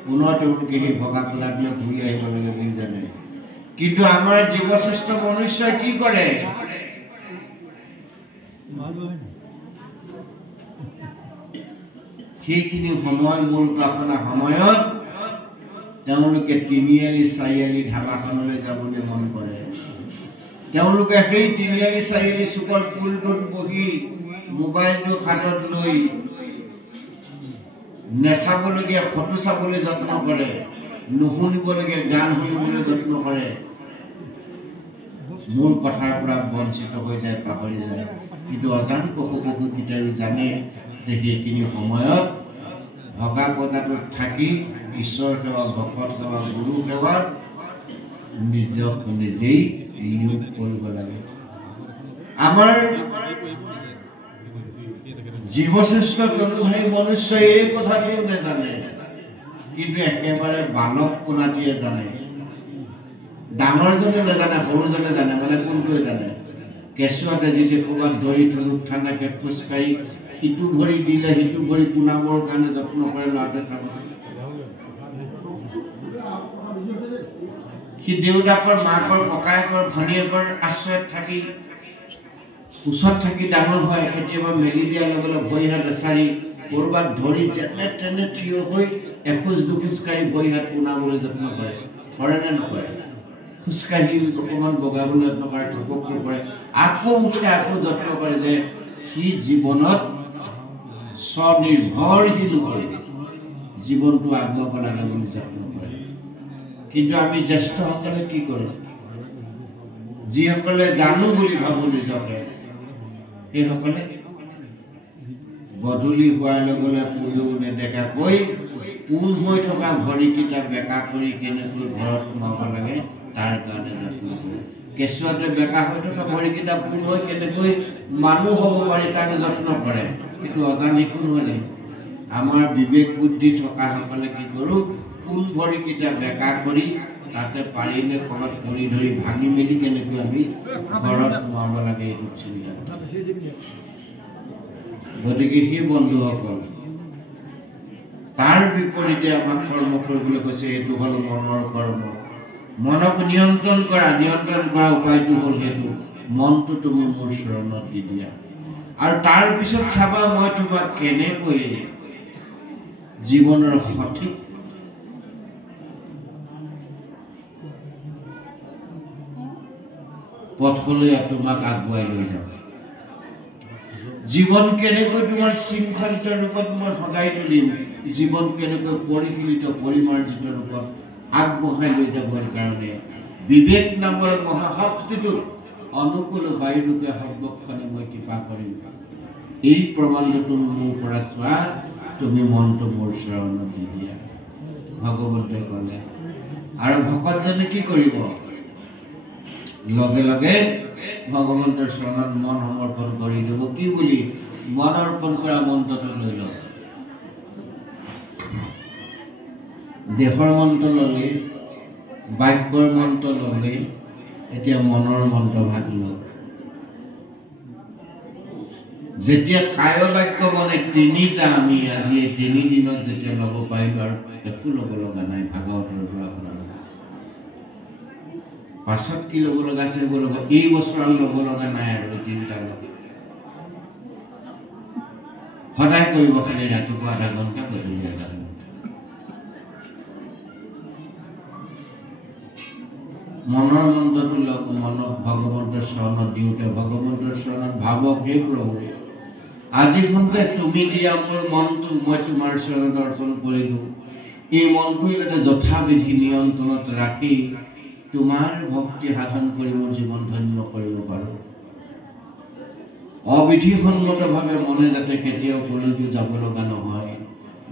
পুনৰ তেওঁলোকে সেই ভগা পজাবিলাক ঘূৰি আহিব লাগে বুলি জানে কিন্তু আমাৰ জীৱশ্ৰেষ্ঠ মনুষ্যই কি কৰে সেইখিনি সময় মূল প্ৰাৰ্থনা সময়ত তেওঁলোকে তিনিআলি চাৰিআলি ধাবাখনলৈ যাবলৈ মন কৰে তেওঁলোকে সেই তিনিআলি চাৰিআলি চুকৰ পুলটোত বহি মোবাইলটো হাতত লৈ নেচাবলগীয়া ফটো চাবলৈ যত্ন কৰে নুশুনিবলগীয়া গান শুনিবলৈ যত্ন কৰে মূল কথাৰ পৰা বঞ্চিত হৈ যায় পাহৰি যায় কিন্তু অজান পশু পক্ষীকেইটাই জানে যে সেইখিনি সময়ত ভগা পজাটোত থাকি ঈশ্বৰ সেৱা ভকত সেৱা গুৰু সেৱাত নিজক নিজেই নিয়োগ কৰিব লাগে আমাৰ জীৱশ্ৰেষ্ঠ তত্ত্বধাৰী মনুষ্যই এই কথাটোও নেজানে কিন্তু একেবাৰে বালক কোনাটিয়ে জানে ডাঙৰজনে নেজানে সৰুজনে জানে মানে কোনটোৱে জানে কেঁচুৱাতে যেতিয়া ক'ৰবাত ধৰি তুলুক ঠাণ্ডাকে খোজকাঢ়ি ইটো ভৰি দিলে সিটো ভৰি কুনাবৰ কাৰণে যত্ন কৰে ল'ৰাটোৱে চাব সি দেউতাকৰ মাকৰ ককায়েকৰ ভনীয়েকৰ আশ্ৰয়ত থাকি ওচৰত থাকি ডাঙৰ হয় কেতিয়াবা মেলি দিয়াৰ লগে লগে ভৰি হাত এচাৰি ক'ৰবাত ধৰি যেনে তেনে থিয় হৈ এখোজ দুখোজ কাঢ়ি ভৰি হাত কুনাবলৈ যত্ন কৰে কৰে নে নকৰে খোজকাঢ়ি অকণমান বগাবলৈ যত্ন কৰে ঠপকৈ কৰে আকৌ উঠে আকৌ যত্ন কৰে যে সি জীৱনত স্বনিৰ্ভৰশীল হৈ জীৱনটো আগুৱাব লাগে বুলি যত্ন কৰে কিন্তু আমি জ্যেষ্ঠসকলে কি কৰোঁ যিসকলে জানো বুলি ভাবো নিজকে সেইসকলে গধূলি হোৱাৰ লগে লগে পুজো নেদেখাকৈ পোন হৈ থকা ভৰিকেইটা বেকা কৰি কেনেকৈ ঘৰত সোমাব লাগে তাৰ কাৰণে যত্ন কৰে কেঁচুৱাটোৱে বেকা হৈ থকা ভৰিকেইটা পোন হৈ কেনেকৈ মানুহ হ'ব পাৰি তাক যত্ন কৰে কিন্তু অজানি কোন হৈ যায় আমাৰ বিবেক বুদ্ধি থকাসকলে কি কৰোঁ পোন ভৰিকেইটা বেকা কৰি তাতে পাৰিলে ক'ৰবাত ধৰি ধৰি ভাঙি মেলি কেনেকৈ আমি ঘৰত সোমাব লাগে এইটো চিন্তা গতিকে সেই বন্ধুসকল তাৰ বিপৰীতে আমাক কৰ্ম কৰিবলৈ কৈছে এইটো হ'ল মনৰ কৰ্ম মনক নিয়ন্ত্ৰণ কৰা উপায়টো হ'ল সেইটো মনটো তুমি মোৰ চৰণত দি দিয়া আৰু তাৰ পিছত চাবা মই তোমাক কেনেকৈ জীৱনৰ সঠিক পথলৈ তোমাক আগুৱাই লৈ যাম জীৱন কেনেকৈ তোমাৰ শৃংখলিত ৰূপত মই সজাই তুলিম জীৱন কেনেকৈ পৰিশীলিত পৰিমাৰ্জিত ৰূপত আগবঢ়াই লৈ যাবৰ কাৰণে বিবেক নামৰ মহাশক্তিটোক অনুকূল বায়ুৰূপে সৰ্বক্ষণে মই কৃপা কৰিম এই প্ৰবন্ধটো মোৰ পৰা চোৱা, তুমি মনটো মোৰ চৰণত দি দিয়া, ভগৱন্তই ক'লে। আৰু ভকতজনে কি কৰিব? লগে লগে ভগৱন্তৰ চৰণত মন সমৰ্পণ কৰি দিব। কি বুলি? মন অৰ্পণ কৰা মন্ত্ৰটো লৈ লওক। দেহৰ মন্ত্ৰ ল'লে, বাক্যৰ মন্ত্ৰ ল'লে, এতিয়া মনৰ মন্ত্ৰ ভাগ লওক। যেতিয়া কায় বাক্য মনে তিনিটা আমি আজি এই 3 দিনত যেতিয়া ল'ব পাৰিলো, আৰু একো ল'ব লগা নাই ভাগৱতৰ পৰা আপোনাৰ। পাছত কি ল'ব লগা আছে? ল'ব লগা এই বছৰ আৰু ল'ব লগা নাই আৰু 3টা ল'ব। সদায় কৰিব খালি, ৰাতিপুৱা আধা ঘণ্টা, গধূলি আধা ঘণ্টা। মনৰ মন্ত্ৰটো লওক। মনক ভগৱন্তৰ চৰণত দিওঁতে ভগৱন্তৰ চৰণত ভাবক, হে প্ৰভু, আজি সন্তে তুমি দিয়া মোৰ মনটো মই তোমাৰ চৰণত অৰ্পণ কৰিলো। এই মনটো যাতে যথাবিধি নিয়ন্ত্ৰণত ৰাখি তোমাৰ ভক্তি সাধন কৰি মোৰ জীৱন ধন্য কৰিব পাৰো। অবিধিসন্মতভাৱে মনে যাতে কেতিয়াও কলৈকো যাব লগা নহয়,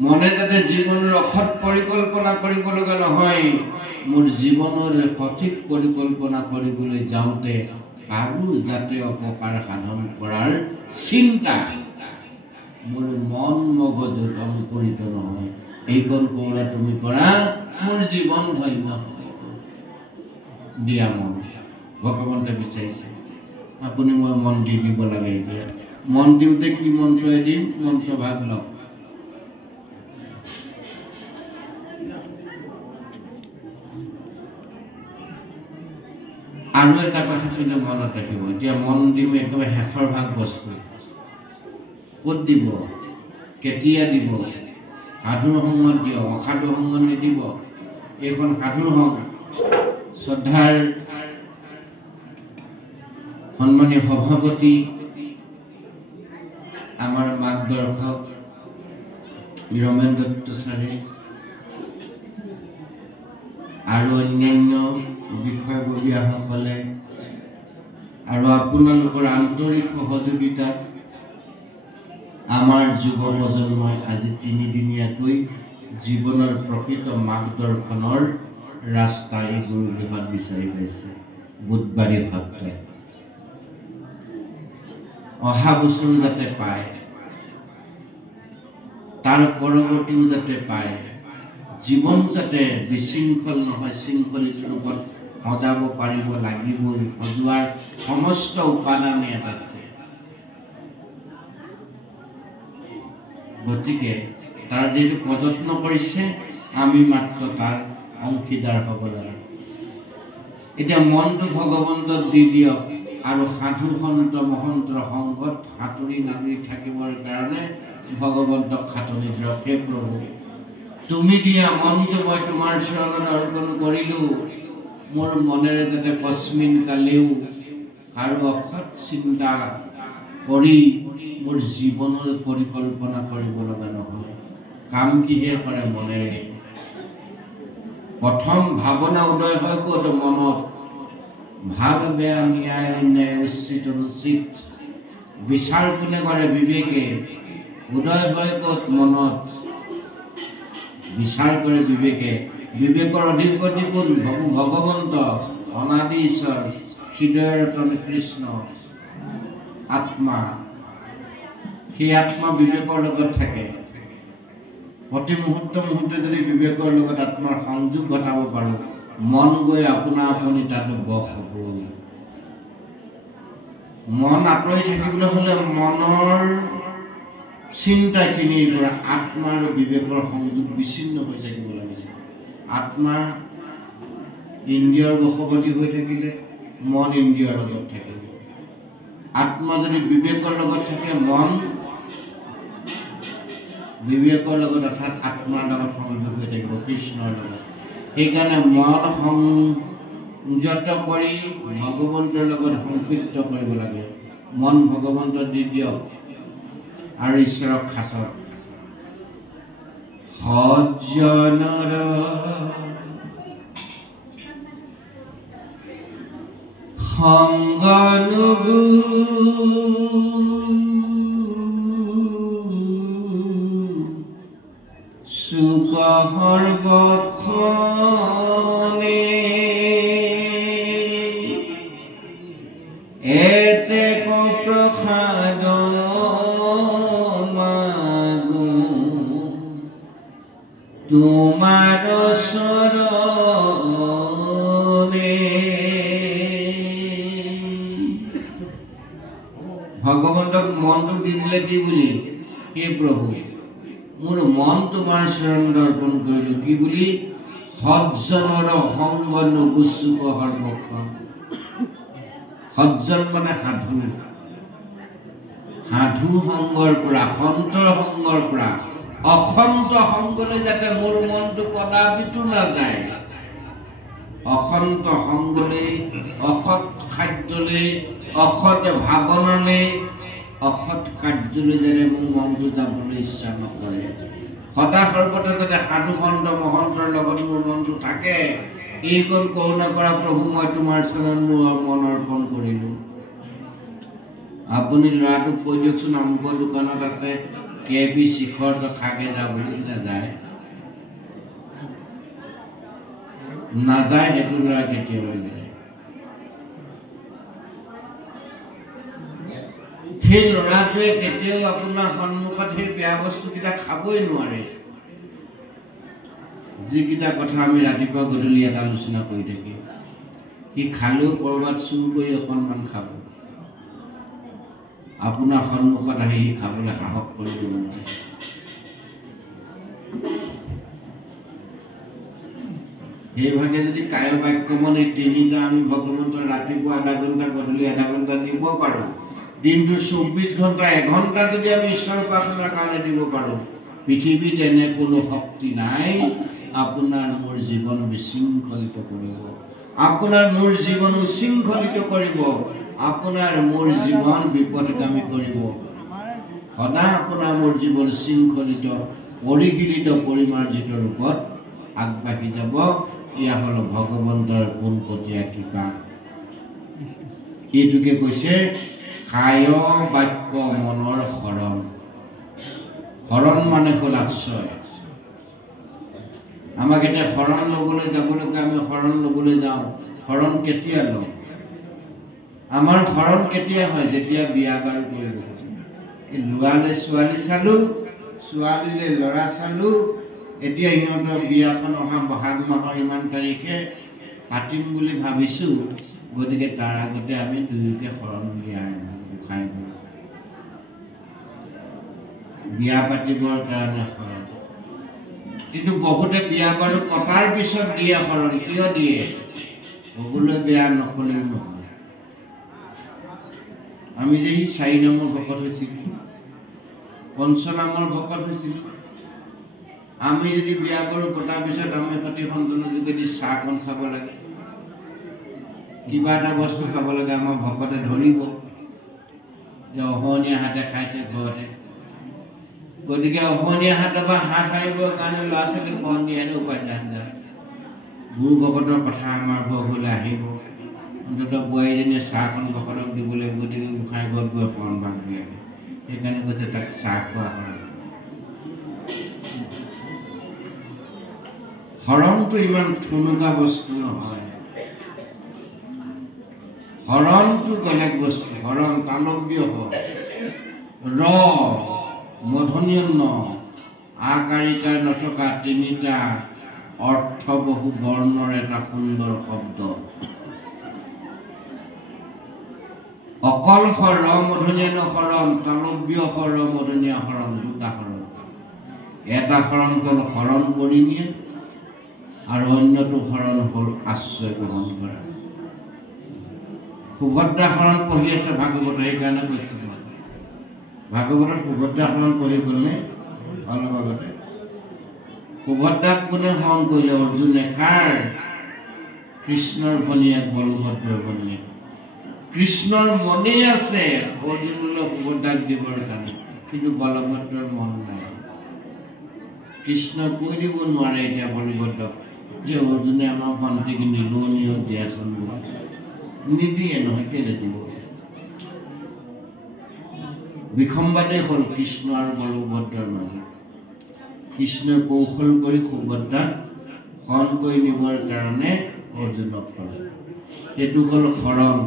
মনে যাতে জীৱনৰ অসৎ পৰিকল্পনা কৰিব লগা নহয়। মোৰ জীৱনৰ সঠিক পৰিকল্পনা কৰিবলৈ যাওঁতে আৰু যাতে অপকাৰ সাধন কৰাৰ চিন্তা মোৰ মন মগজুত অংকুৰিত নহয়, এইকণ কৰা তুমি কৰা, মোৰ জীৱন ধন্য দিয়া মন। ভগৱন্তে বিচাৰিছে আপুনি মই মন দি দিব লাগে। এতিয়া মন দিওঁতে কি মন্ত্ৰই দিম? মন্ত্ৰ ভাগ লওক। আৰু এটা কথা কিন্তু মনত ৰাখিব, এতিয়া মন দিম একেবাৰে শেষৰ ভাগ বস্তু। ক'ত দিব? কেতিয়া দিব? সাধুৰ সময়ত দিয়ক, অসাধুৰ সময়ত নিদিব। এইখন সাধুৰ সময়। শ্ৰদ্ধাৰ সন্মানীয় সভাপতি, আমাৰ মাৰ্গদৰ্শক ৰমেন দত্ত ছাৰে আৰু অন্যান্য বিষয়ববীয়াসকলে আৰু আপোনালোকৰ আন্তৰিক সহযোগিতাত আমাৰ যুৱ প্ৰজন্মই আজি 3দিনীয়াকৈ জীৱনৰ প্ৰকৃত মাৰ্গদৰ্শনৰ ৰাস্তা এই গুৰুগৃহত বিচাৰি পাইছে। বুধবাৰী সত্ৰত অহা বছৰো যাতে পায়, তাৰ পৰৱৰ্তীও যাতে পায়, জীৱন যাতে বিশৃংখল নহয়, শৃংখলিত ৰূপত সজাব পাৰিব লাগিবই। সজোৱাৰ সমস্ত উপাদান ইয়াত আছে। গতিকে তাৰ যিটো প্ৰযত্ন কৰিছে, আমি মাত্ৰ তাৰ অংশীদাৰ হ'ব লাগে। এতিয়া মনটো ভগৱন্তক দি দিয়ক, আৰু সাধু সন্ত মহন্তৰ সংগত সাঁতুৰি নামি থাকিবৰ কাৰণে ভগৱন্তক খাটনি দিয়ক। হে প্ৰভু, তুমি দিয়া মনটো মই তোমাৰ চৰণত অৰ্পণ কৰিলো। মোৰ মনেৰে যাতে কস্মিন কালেও আৰু অসৎ চিন্তা কৰি মোৰ জীৱনৰ পৰিকল্পনা কৰিব লগা নহয়। কাম কিহে কৰে? মনেৰে। প্ৰথম ভাৱনা উদয় হয় ক'ত? মনত। ভাৱ বেয়া, ন্যায় অন্যায়, উচিত অনুচিত বিচাৰ কোনে কৰে? বিবেকে। উদয় হয় ক'ত? মনত। বিচাৰ কৰে বিবেকে। বিবেকৰ অধিপতি কোন? ভগৱন্ত, অনাদি ঈশ্বৰ, হৃদয়ৰ ৰতন কৃষ্ণ, আত্মা। সেই আত্মা বিবেকৰ লগত থাকে। প্ৰতি মুহূৰ্ত মুহূৰ্তে যদি বিবেকৰ লগত আত্মাৰ সংযোগ ঘটাব পাৰো, মন গৈ আপোনা আপুনি তাতো বস হ'ব। মন আঁতৰি থাকিবলৈ হলে মনৰ চিন্তাখিনিৰ পৰা আত্মা আৰু বিবেকৰ সংযোগ বিচ্ছিন্ন হৈ থাকিব লাগে। আত্মা ইন্দ্ৰিয়ৰ বশৱৰ্তী হৈ থাকিলে মন ইন্দ্ৰিয়ৰ লগত থাকিব। আত্মা যদি বিবেকৰ লগত থাকে, মন বিবেকৰ লগত অৰ্থাৎ আত্মাৰ লগত সংযোগ হৈ থাকিব, কৃষ্ণৰ লগত। সেইকাৰণে মন সংযত কৰি ভগৱন্তৰ লগত সংযুক্ত কৰিব লাগে। মন ভগৱন্ত দি দিয়ক আৰু ঈশ্বৰক খাটক। সজ্জনৰ সংগ নুবু সৰ্বক্ষণে এতে প্ৰসাদ মাগো তোমাৰ চৰণে। ভগৱন্তক মনটো দি দিলে কি বুলি? হে প্ৰভু, মোৰ মন তোমাৰ চৰণত অৰ্পণ কৰিলো। কি বুলি? সজ্জনৰ সংগ নুগুচুক সৰ্বক্ষণ। সজ্জন মানে সাধু, সাধু সংগৰ পৰা, সন্তৰ সংগৰ পৰা অসন্ত সংগলৈ যাতে মোৰ মনটো কদাপিতো নাযায়। অসন্ত সংগলৈ, অসৎ খাদ্যলৈ, অসৎ ভাৱনালৈ, অসৎ কাৰ্যলৈ যাতে মোৰ মনটো যাবলৈ ইচ্ছা নকৰে। সদা সৰ্বতে যাতে সাধু সন্ত মহন্তৰ লগত মোৰ মনটো থাকে। এইকণ কৰোণা কৰা প্ৰভু, মই তোমাৰ চৰণত মোৰ মন অৰ্পণ কৰিলো। আপুনি ল'ৰাটোক কৈ দিয়কচোন, আমুকৰ দোকানত আছে KP শিখৰ, তো খাকে যা বুলি নাযায়। নাযায় সেইটো ল'ৰা কেতিয়াও যায়। সেই ল'ৰাটোৱে কেতিয়াও আপোনাৰ সন্মুখত সেই বেয়া বস্তুকেইটা খাবই নোৱাৰে। যিকেইটা কথা আমি ৰাতিপুৱা গধূলি এটা আলোচনা কৰি থাকি, সি খালেও ক'ৰবাত চুৰ কৰি অকণমান খাব। আপোনাৰ সন্মুখত আহি সি খাবলৈ সাহস কৰিব নোৱাৰে। সেইভাগে যদি কায় বাক্য মানে তিনিটা আমি ভগৱন্তৰ ৰাতিপুৱা আধা ঘণ্টা, গধূলি আধা ঘণ্টা দিব পাৰোঁ, দিনটো 24 ঘণ্টা, এঘণ্টা যদি আমি ঈশ্বৰ প্ৰাৰ্থনাৰ কাৰণে দিব পাৰোঁ, পৃথিৱীত এনে কোনো শক্তি নাই আপোনাৰ মোৰ জীৱন বিশৃংখলিত কৰিব, আপোনাৰ মোৰ জীৱন উশৃংখলিত কৰিব, আপোনাৰ মোৰ জীৱন বিপদগামী কৰিব। সদা আপোনাৰ মোৰ জীৱন শৃংখলিত, পৰিশীলিত, পৰিমাৰ্জিত ৰূপত আগবাঢ়ি যাব। এয়া হ'ল ভগৱন্তৰ পোনপটীয়া কৃপা। এইটোকে কৈছে কায় বাক্য মনৰ শৰণ। শৰণ মানে হ'ল আশ্ৰয়। আমাক এতিয়া শৰণ ল'বলৈ যাবলৈকে আমি শৰণ ল'বলৈ যাওঁ। শৰণ কেতিয়া লওঁ? আমাৰ শৰণ কেতিয়া হয়? যেতিয়া বিয়া বাৰু কৰিব। ল'ৰালে ছোৱালী চালো, ছোৱালীলে ল'ৰা চালো। এতিয়া সিহঁতৰ বিয়াখন অহা বহাগ মাহৰ ইমান তাৰিখে পাতিম বুলি ভাবিছো। গতিকে তাৰ আগতে আমি দুয়োকে শৰণ উলিয়াই গোসাঁই বিয়া পাতিবৰ কাৰণে শৰণ। কিন্তু বহুতে বিয়া বাৰু পতাৰ পিছত দিয়ে শৰণ। কিয় দিয়ে? ক'বলৈ বেয়া, নকলেও নহয়। আমি যে 4 নম্বৰ ভকত হৈছিলোঁ, 5 নামৰ ভকত হৈছিলোঁ, আমি যদি বিয়া বাৰু পতাৰ পিছত আমি সতি সন্তানৰ যোগেদি চাহকণ খাব লাগে, কিবা এটা বস্তু খাব লাগে, আমাৰ ভকতে ধৰিব যে অহনীয়া হাতে খাইছে ঘৰতে। গতিকে অহনীয়া হাতৰ পৰা হাত সাৰিবৰ কাৰণে ল'ৰা ছোৱালীক শৰণ দিয়ানো উপায় নাই। গুৰু ভকতৰ কথা আমাৰ ঘৰলৈ আহিব, অন্ততঃ বোৱাৰীজনীয়ে চাহকণ ভকতক দিব লাগিব। গতিকে গোসাঁই ঘৰত গৈ শৰণ ভাগ দিয়ে। সেইকাৰণে কৈছে তাক চাহ খোৱা শৰণ। শৰণটো ইমান থুনুকা বস্তু নহয়। শৰণটো বেলেগ বস্তু। শৰণ তালব্য হয়, ৰ মধুনীয় ন আকাৰিকাৰ নথকা 3টা অৰ্থবহু বৰ্ণৰ এটা সুন্দৰ শব্দ। অকল ৰ মধুনীয় শৰণ, তালব্য ৰ মধুনীয় শৰণ, 2টা শৰণ। এটা শৰণ হ'ল শৰণ কৰি নিয়ে আৰু অন্যটো শৰণ হ'ল আশ্ৰয় গ্ৰহণ কৰা। সুভদ্ৰা শৰণ পঢ়ি আছে ভাগৱত, সেইকাৰণে কৈছো ভাগৱতত সুভদ্ৰা শৰণ পঢ়ি গ'লনে? অলপ আগতে সুভদ্ৰাক কোনে শৰণ কৰিলে? অৰ্জুনে। কাৰ? কৃষ্ণৰ ভনীয়েক বলভদ্ৰৰ ভনীয়েক। কৃষ্ণৰ মনেই আছে অৰ্জুনলৈ সুভদ্ৰাক দিবৰ কাৰণে, কিন্তু বলভদ্ৰৰ মন নাই। কৃষ্ণ কৈ দিব নোৱাৰে এতিয়া বলভদ্ৰক যে অৰ্জুনে আমাৰ ভণ্টিক নিলনীয় দিয়াচোন বুলি। নিদিয়ে নহয়, কেলে দিব? বিসম্বাদেই হ'ল কৃষ্ণ আৰু বলভদ্ৰৰ মাজত। কৃষ্ণই কৌশল কৰি সুভদ্ৰাক হৰণ কৰি নিবৰ কাৰণে অৰ্জুনক ক'লে। এইটো হ'ল হৰণ,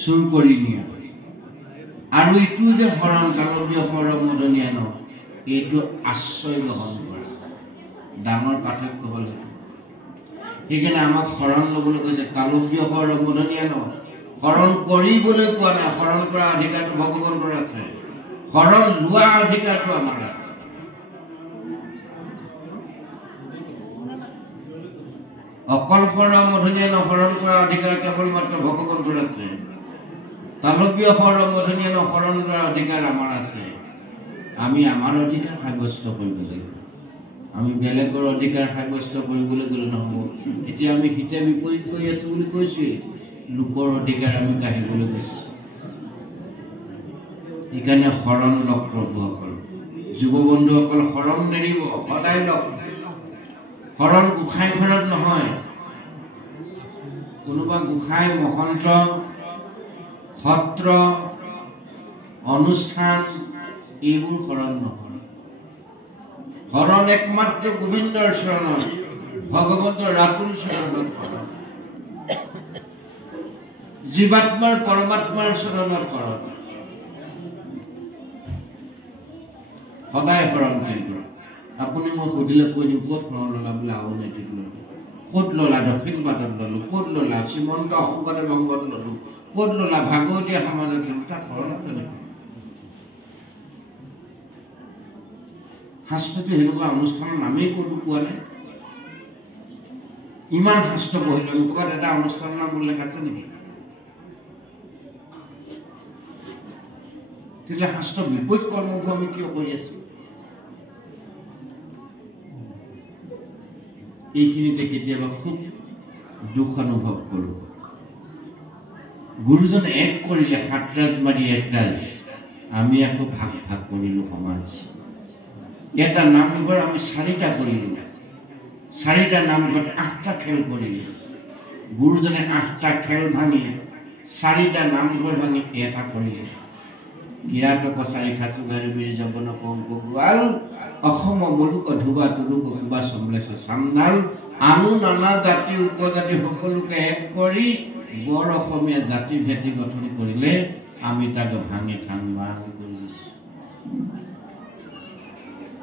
চুৰ কৰি নিয়া। আৰু এইটো যে হৰণ তালব্য হৰণ মদনীয়া ন, এইটো আশ্ৰয় গ্ৰহণ কৰা, ডাঙৰ পাৰ্থক্য হ'ল সেইটো। সেইকাৰণে আমাক হৰণ ল'বলৈ কৈছে। তালব্য হৰণ মদনীয়া ন, হৰণ কৰিবলৈ কোৱা নাই, হৰণ কৰা অধিকাৰটো ভগৱন্তৰ আছে, হৰণ লোৱা অধিকাৰটো আমাৰ আছে। অকল হৰণ মধুনীয়া ন, হৰণ কৰা অধিকাৰ কেৱল মাত্ৰ ভগৱন্তৰ আছে। তালব্য হৰণ মধুনীয়া ন, হৰণ কৰা অধিকাৰ আমাৰ আছে। আমি আমাৰ অধিকাৰ সাব্যস্ত কৰিব লাগিব, আমি বেলেগৰ অধিকাৰ সাব্যস্ত কৰিবলৈ গ'লে নহ'ব। এতিয়া আমি হিতে বিপৰীত কৰি আছো বুলি কৈছোৱেই, লোকৰ অধিকাৰ আমি কাঢ়িবলৈ গৈছো। সেইকাৰণে হৰণ লওক প্ৰভুসকল, যুৱ বন্ধুসকল, হৰণ নেৰিব, সদায় লওক। হৰণ গোসাঁই ঘৰত নহয়, কোনোবা গোসাঁই মহন্ত সত্ৰ অনুষ্ঠান এইবোৰ হৰণ নহয়। হৰণ একমাত্ৰ গোবিন্দৰ চৰণত, ভগৱন্তৰ ৰাতুল চৰণত হৰণ, জীৱাত্মাৰ পৰমাত্মাৰ চৰণত হৰণ। সদায় হৰণ কৰিব। আপুনি মোক সুধিলে কৈ দিম, ক'ত হৰণ ল'লা বোলে? আউনীআটীত ল'লো। ক'ত ল'লা? দক্ষিণপাটত ল'লো। ক'ত ল'লা? শ্ৰীমন্ত শংকৰদেৱ সংঘত ল'লো। ক'ত ল'লা? ভাগৱতীয়া সমাজত ল'লো। তাত হৰণ আছে নেকি? শাস্ত্ৰটো সেনেকুৱা অনুষ্ঠানৰ নামেই ক'তো পোৱা নাই। ইমান শাস্ত্ৰ পঢ়িলো, ক'ৰবাত এটা অনুষ্ঠানৰ নাম উল্লেখ আছে নেকি? তেতিয়া শাস্ত্ৰ বিপৰীত কৰ্মবোৰ আমি কিয় কৰি আছো? এইখিনিতে কেতিয়াবা খুব দুখ অনুভৱ কৰো। গুৰুজন এক কৰিলে, সাতৰাজ মাৰি একৰাজ, আমি আকৌ ভাগ ভাগ কৰিলো সমাজ। এটা নামঘৰ আমি 4টা কৰিলো, 4টা নামঘৰত 8টা খেল কৰিলো। গুৰুজনে 8টা খেল ভাঙি 4টা নামঘৰ ভাঙি এটা কৰিলে। কিৰাত কছাৰী খাচুগাৰী বীৰ জবন কংক গোৱাল, অসম মুলুক ধুবা তুলুক কিবা চম্বলাইছে চান্দাল, আনু নানা জাতি উপজাতি সকলোকে এক কৰি বৰ অসমীয়া জাতি ভেটি গঠন কৰিলে, আমি তাক ভাঙি থানবান কৰিছো।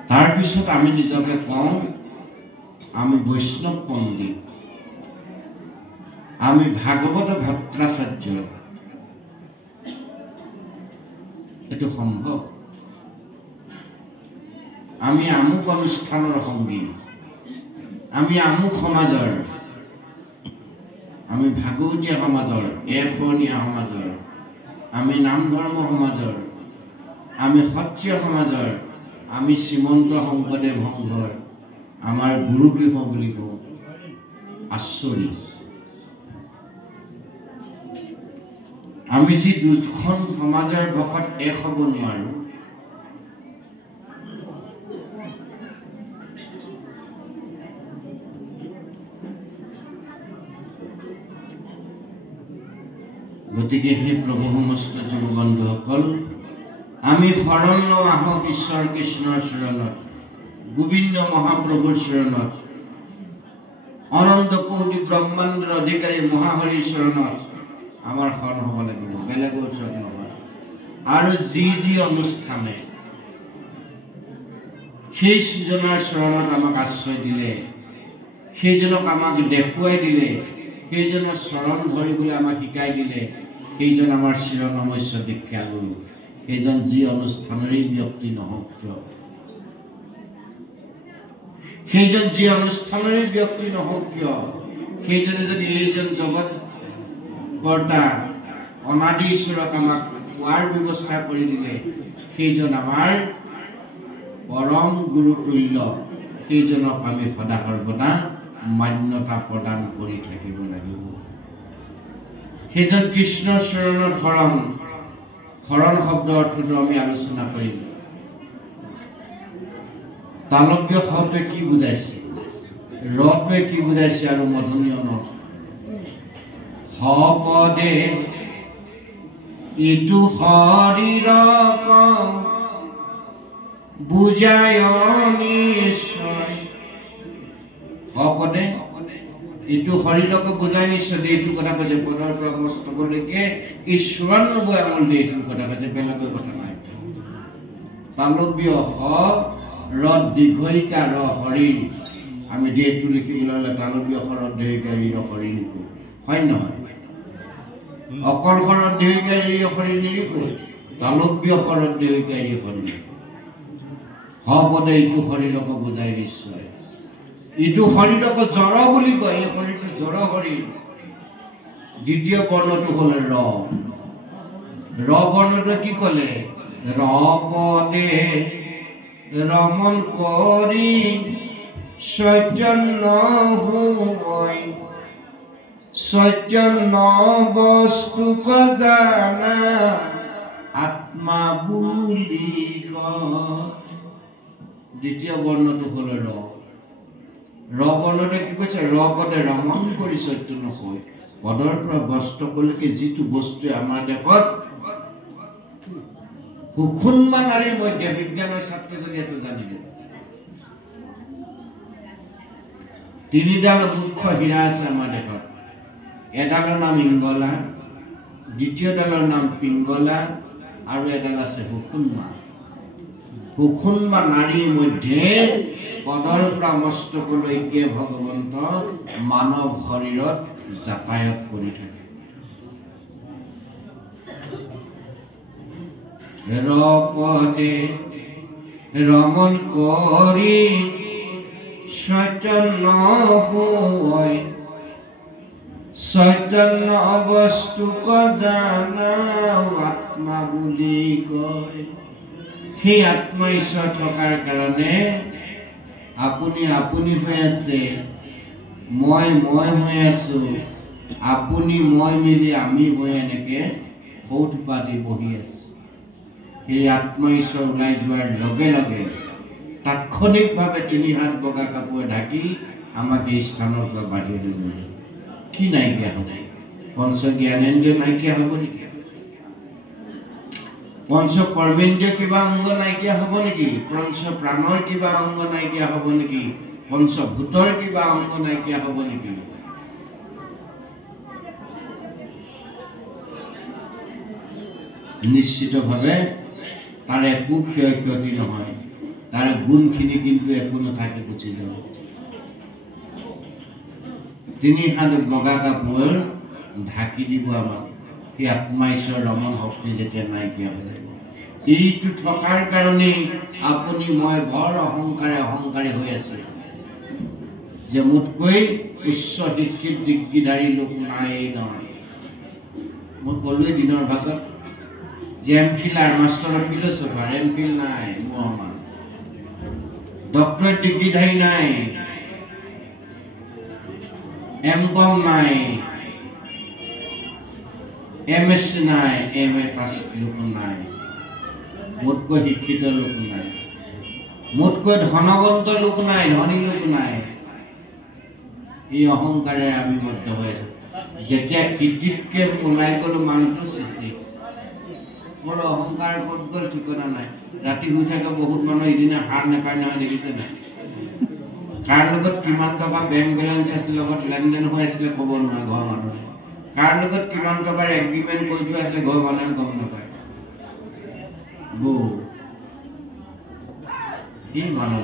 তাৰপিছত আমি নিজকে কওঁ আমি বৈষ্ণৱ পণ্ডিত, আমি ভাগৱত ভট্টাচাৰ্য। এইটো সম্ভৱ? আমি আমুক অনুষ্ঠানৰ সংগী, আমি আমুক সমাজৰ, আমি ভাগৱতীয়া সমাজৰ, এশৰণীয়া সমাজৰ, আমি নাম ধৰ্ম সমাজৰ, আমি সত্ৰীয় সমাজৰ, আমি শ্ৰীমন্ত শংকৰদেৱ সংঘৰ, আমাৰ গুৰুগৃহ বুলি কওঁ। আচৰিত। আমি যি 2খন সমাজৰ ভকত এক হ'ব নোৱাৰো। গতিকে সেই প্ৰভু সমস্ত যুৱ বন্ধুসকল, আমি শৰণ লওঁ আহক ঈশ্বৰ কৃষ্ণৰ চৰণত, গোবিন্দ মহাপ্ৰভুৰ চৰণত, অনন্ত কোটি ব্ৰহ্মাণ্ডৰ অধিকাৰী মহাহৰিৰ চৰণত আমাৰ শৰণ হ'ব লাগিব, বেলেগৰ ওচৰত নহয়। আৰু যি যি অনুষ্ঠানে সেই সিজনৰ চৰণত আমাক আশ্ৰয় দিলে, সেইজনক আমাক দেখুৱাই দিলে, সেইজনৰ চৰণ ধৰিবলৈ আমাক শিকাই দিলে, সেইজন আমাৰ চিৰনমস্য দীক্ষা গুৰু। সেইজন যি অনুষ্ঠানৰেই ব্যক্তি নহওক কিয়, সেইজন যি অনুষ্ঠানৰেই ব্যক্তি নহওক কিয়, সেইজনে যদি এইজন জগত কৰ্তা অনাদি ঈশ্বৰক আমাক পোৱাৰ ব্যৱস্থা কৰি দিলে, সেইজন আমাৰ পৰম গুৰু তুল্য। সেইজনক আমি সদা সৰ্বদা মান্যতা প্ৰদান কৰি থাকিব লাগিব। সেইজন কৃষ্ণৰ চৰণত শৰণ, শৰণ শব্দ অৰ্থটো আমি আলোচনা কৰিম। তালব্য শব্দে কি বুজাইছে, ৰটোৱে কি বুজাইছে, আৰু মধুনীয় ন হপদে ইটো শৰীৰ বুজায় নিশ্চয় অপদে এইটো শৰীৰক বুজাই নিশ্চয় এইটো কথা কৈছে পদৰ পৰা মস্তকলৈকে ঈশ্বৰানুভৱ আমল দিয়ে এইটো কথা কৈছে বেলেগৰ কথা নাই তালব্য ৰদ দীৰ্ঘিকা ৰ হৰি আমি দেহটো লিখিবলৈ হ'লে তালব্য শৰদ দীৰ্ঘিকাৰী হৰি লিখো হয় নহয় অকল শৰদ দীৰ্ঘিকাৰী হৰি নিলিখো তালব্য শৰদ দীৰ্ঘিকাৰী হৰি হপদে এইটো শৰীৰক বুজাই নিশ্চয় ইটো শৰীৰক জড় বুলি কয় এই শৰীৰটো জড় শৰীৰ দ্বিতীয় বৰ্ণটো হ'লে ৰ বৰ্ণটো কি ক'লে ৰপদে ৰমন কৰি চৈতন্য হৈ চৈতন্য বস্তুক জানা আত্মা বুলি কয় দ্বিতীয় বৰ্ণটো হ'লে ৰ বৰ্ণতে কি কৈছে ৰ পদে ৰমন কৰি চৈতন্য হৈ পদৰ পৰা বস্তুলৈকে যিটো বস্তুৱে আমাৰ দেশত সুষুম্বা নাৰীৰ মধ্যে বিজ্ঞানৰ ছাত্ৰজনী এটা জানিলে তিনিডাল মুখ্য হীৰা আছে আমাৰ দেশত এডালৰ নাম ইংগলা দ্বিতীয়ডালৰ নাম পিংগলা আৰু এডাল আছে সুষুম্বা নাৰীৰ মধ্যে পদৰ পৰা মস্তকলৈকে ভগৱন্ত মানৱ শৰীৰত যাতায়াত কৰি থাকে ৰপদে ৰমন কৰি চৈতন্য হৈ চৈতন্য বস্তুক জানা আত্মা বুলি কয় সেই আত্মা ঈশ্বৰ থকাৰ কাৰণে আপুনি আপুনি হৈ আছে মই হৈ আছো আপুনি মই মিলি আমি হৈ এনেকে সৌঠ পাতি বহি আছো সেই আত্মা ঈশ্বৰ ওলাই যোৱাৰ লগে লগে তাৎক্ষণিকভাৱে 3 হাত বগা কাপোৰে ঢাকি আমাক এই স্থানৰ পৰা বাহিৰলৈ লৈ কি নাইকিয়া হ'ব পঞ্চ জ্ঞানেন্দ্ৰিয় নাইকিয়া হ'ব নেকি পঞ্চ কৰ্মেন্দ্ৰিয় কিবা অংগ নাইকিয়া হ'ব নেকি পঞ্চ প্ৰাণৰ কিবা অংগ নাইকিয়া হ'ব নেকি পঞ্চভূতৰ কিবা অংগ নাইকিয়া হ'ব নেকি নিশ্চিতভাৱে তাৰ একো ক্ষয়ক্ষতি নহয় তাৰ গুণখিনি কিন্তু একো নাথাকে গুচি যাব 3 হাত বগা কাপোৰ ঢাকি দিব আমাক সেই আত্মা ঈশ্বৰ ৰমন শক্তি যেতিয়া নাইকিয়া হৈ যাব এইটো থকাৰ কাৰণে আপুনি মই বৰ অহংকাৰী হৈ আছে যে মোতকৈ উচ্চ শিক্ষিত ডিগ্ৰীধাৰী লোক নাই নহয় মই ক'লোৱে দিনৰ ভাগত যে এমফিল আৰু মাষ্টাৰ অফ ফিলচফাৰ এমফিল নাই মোৰ ডক্টৰেট ডিগ্ৰীধাৰী নাই এমকম নাই এমএসসি নাই এমএ পাছ লোক নাই মোতকৈ শিক্ষিত লোক নাই মোতকৈ ধনৱন্ত লোক নাই ধনী লোক নাই এই অহংকাৰে আমি বদ্ধ হৈ আছো যেতিয়া কৃতিককে ওলাই গ'লো মানুহটো চেচি মোৰ অহংকাৰ ক'ত গ'ল ঠিকনা নাই ৰাতি শুই থাকে বহুত মানুহ এদিনে হাৰ নাপায় নহয় দেখিছে নাই কাৰ লগত কিমান টকা বেংক বেলেঞ্চ আছিল লগত লেনদেন হৈ আছিলে ক'ব নোৱাৰে ঘৰৰ মানুহে কাৰ লগত কিমান টকাৰ এগ্ৰিমেণ্ট কৰি থোৱা আছিলে ঘৰৰ মানুহে গম নাপায় সেই মানৱ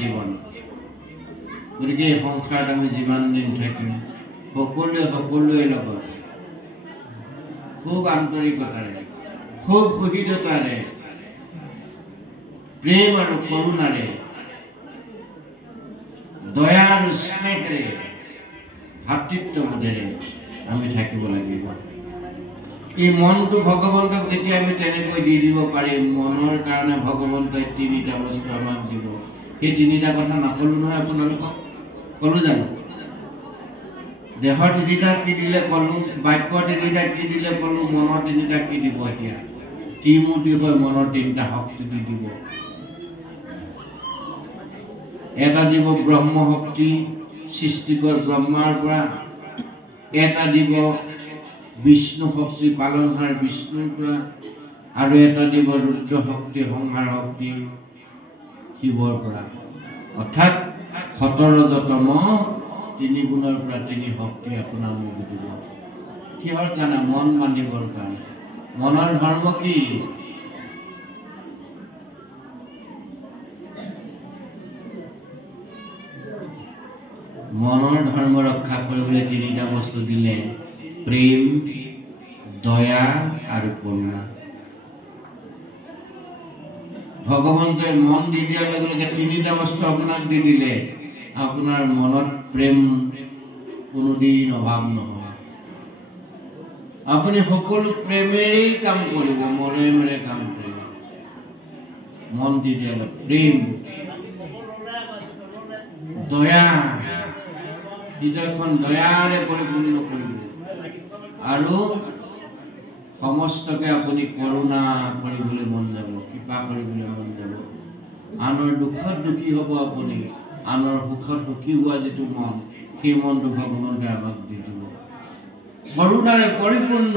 জীৱন গতিকে এই সংসাৰত আমি যিমান দিন থাকিম সকলোৱে লগত খুব আন্তৰিকতাৰে খুব সহিষ্ণুতাৰে প্ৰেম আৰু কৰুণাৰে দয়া আৰু স্নেহেৰে ভাতৃত্ববোধেৰে আমি থাকিব লাগিব এই মনটো ভগৱন্তক যেতিয়া আমি তেনেকৈ দি দিব পাৰিম মনৰ কাৰণে ভগৱন্তই 3টা বস্তু আমাক দিব সেই 3টা কথা নকলো নহয় আপোনালোকক ক'লো জানো দেহৰ 3টা কি দিলে ক'লো বাক্যৰ 3টা কি দিলে ক'লো মনৰ 3টা কি দিব এতিয়া ত্ৰিমূৰ্তি হৈ মনৰ 3টা শক্তি দিব এটা দিব ব্ৰহ্ম শক্তি সৃষ্টিকৰ ব্ৰহ্মাৰ পৰা এটা দিব বিষ্ণু শক্তি পালনহাৰ বিষ্ণুৰ পৰা আৰু এটা দিব ৰুদ্ৰ শক্তি, সংহাৰ শক্তি শিৱৰ পৰা। অৰ্থাৎ 17তম 3 গুণৰ পৰা 3 শক্তি আপোনাৰ মোক দিব। কিহৰ কাৰণে? মন বান্ধিবৰ কাৰণে। মনৰ ধৰ্ম কি? মনৰ ধৰ্ম ৰক্ষা কৰিবলৈ 3টা বস্তু দিলে: প্ৰেম, দয়া আৰু কৰুণা। ভগৱন্তই মন দি দিয়াৰ লগে লগে 3টা বস্তু আপোনাক দি দিলে, আপোনাৰ মনত প্ৰেম কোনোদিন অভাৱ নহয়। আপুনি সকলো প্ৰেমেৰেই কাম কৰিব, মৰমেৰে কাম কৰিব। মন দি দিয়াৰ লগে প্ৰেম, দয়া, হৃদয়খন দয়াৰে পৰিপূৰ্ণ কৰিব, আৰু সমস্তকে আপুনি কৰুণা কৰিবলৈ মন যাব, কৃপা কৰিবলৈ মন যাব। আনৰ দুখত দুখী হ'ব আপুনি, আনৰ সুখত সুখী হোৱা যিটো মন, সেই মনটো ভগৱন্তই আমাক দি দিব। কৰুণাৰে পৰিপূৰ্ণ,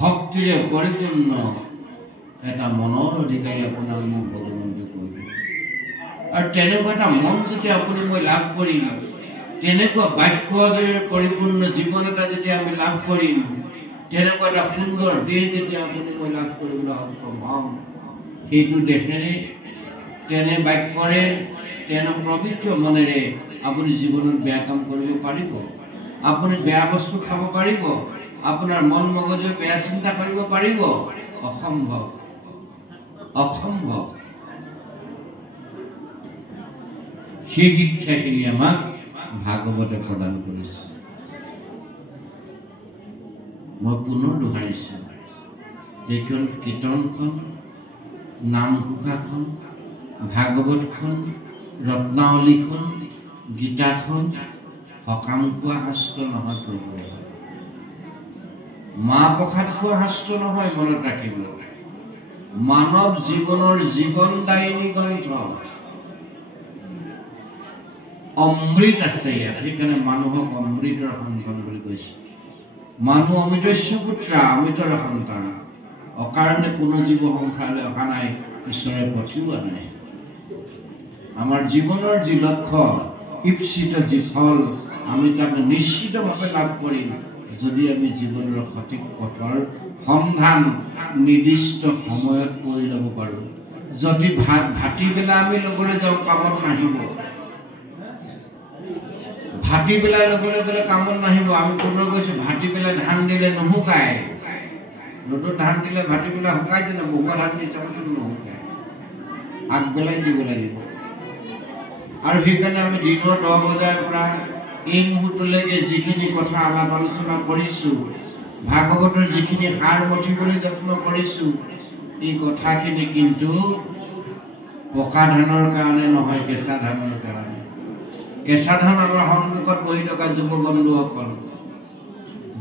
ভক্তিৰে পৰিপূৰ্ণ এটা মনৰ অধিকাৰী আপোনাক মোক ভগৱন্তই কৰিব। আৰু তেনেকুৱা এটা মন যেতিয়া আপুনি মই লাভ কৰিম, তেনেকুৱা বাক্যৰে পৰিপূৰ্ণ জীৱন এটা যেতিয়া আমি লাভ কৰিম, তেনেকুৱা এটা সুন্দৰ দেহ যেতিয়া আপুনি মই লাভ কৰিবলৈ সক্ষম হম, সেইটো দেহেৰে, তেনে বাক্যৰে, তেনে পবিত্ৰ মনেৰে আপুনি জীৱনত বেয়া কাম কৰিব পাৰিব? আপুনি বেয়া বস্তু খাব পাৰিব? আপোনাৰ মন মগজুৱে বেয়া চিন্তা কৰিব পাৰিব? অসম্ভৱ, অসম্ভৱ। সেই শিক্ষাখিনি আমাক ভাগৱতে প্ৰদান কৰিছে। মই পুনৰ দোহাৰিছোঁ, এইখন কীৰ্তনখন, নামঘোষাখন, ভাগৱতখন, ৰত্নাৱলীখন, গীতাখন সকাম খোৱা শাস্ত্ৰ নহয় প্ৰভু, মাহ প্ৰসাদ খোৱা শাস্ত্ৰ নহয়। মনত ৰাখিব, মানৱ জীৱনৰ জীৱনদায়িনী গ্ৰন্থ, অমৃত আছে ইয়াত। সেইকাৰণে মানুহক অমৃতৰ সন্তান বুলি কৈছে। মানুহ অমৃতস্য পুত্ৰ, অমৃতৰ সন্তান। অকাৰণে কোনো জীৱ সংসাৰলৈ অহা নাই, ঈশ্বৰে পঠিওৱা নাই। আমাৰ জীৱনৰ যি লক্ষ্য, ঈপ্সিত যি ফল, আমি তাক নিশ্চিতভাৱে লাভ কৰিম যদি আমি জীৱনৰ সঠিক পথৰ সন্ধান নিৰ্দিষ্ট সময়ত কৰি ল'ব পাৰোঁ। যদি ভাটিবেলা আমি ল'বলৈ যাওঁ, কামত নাহিব। ভাটিবেলা ল'বলৈ গ'লে কামত নাহিব। আমি পুনৰ কৈছোঁ, ভাটিবেলা ধান দিলে নুশুকায়। ৰ'দত ধান দিলে ভাটিবেলা শুকাই দিলে, বহুৱা ধান দি চাবচোন নুশুকায়। আগবেলাই দিব লাগিব। আৰু সেইকাৰণে আমি দিনৰ 10 বজাৰ পৰা এই মুহূৰ্তলৈকে যিখিনি কথা আলাপ আলোচনা কৰিছোঁ, ভাগৱতৰ যিখিনি সাৰ মঠিবলৈ যত্ন কৰিছোঁ, এই কথাখিনি কিন্তু পকা ধানৰ কাৰণে নহয়, কেঁচা ধানৰ কাৰণে। কেঁচা ধান আমাৰ সন্মুখত বহি থকা যুৱ বন্ধুসকল,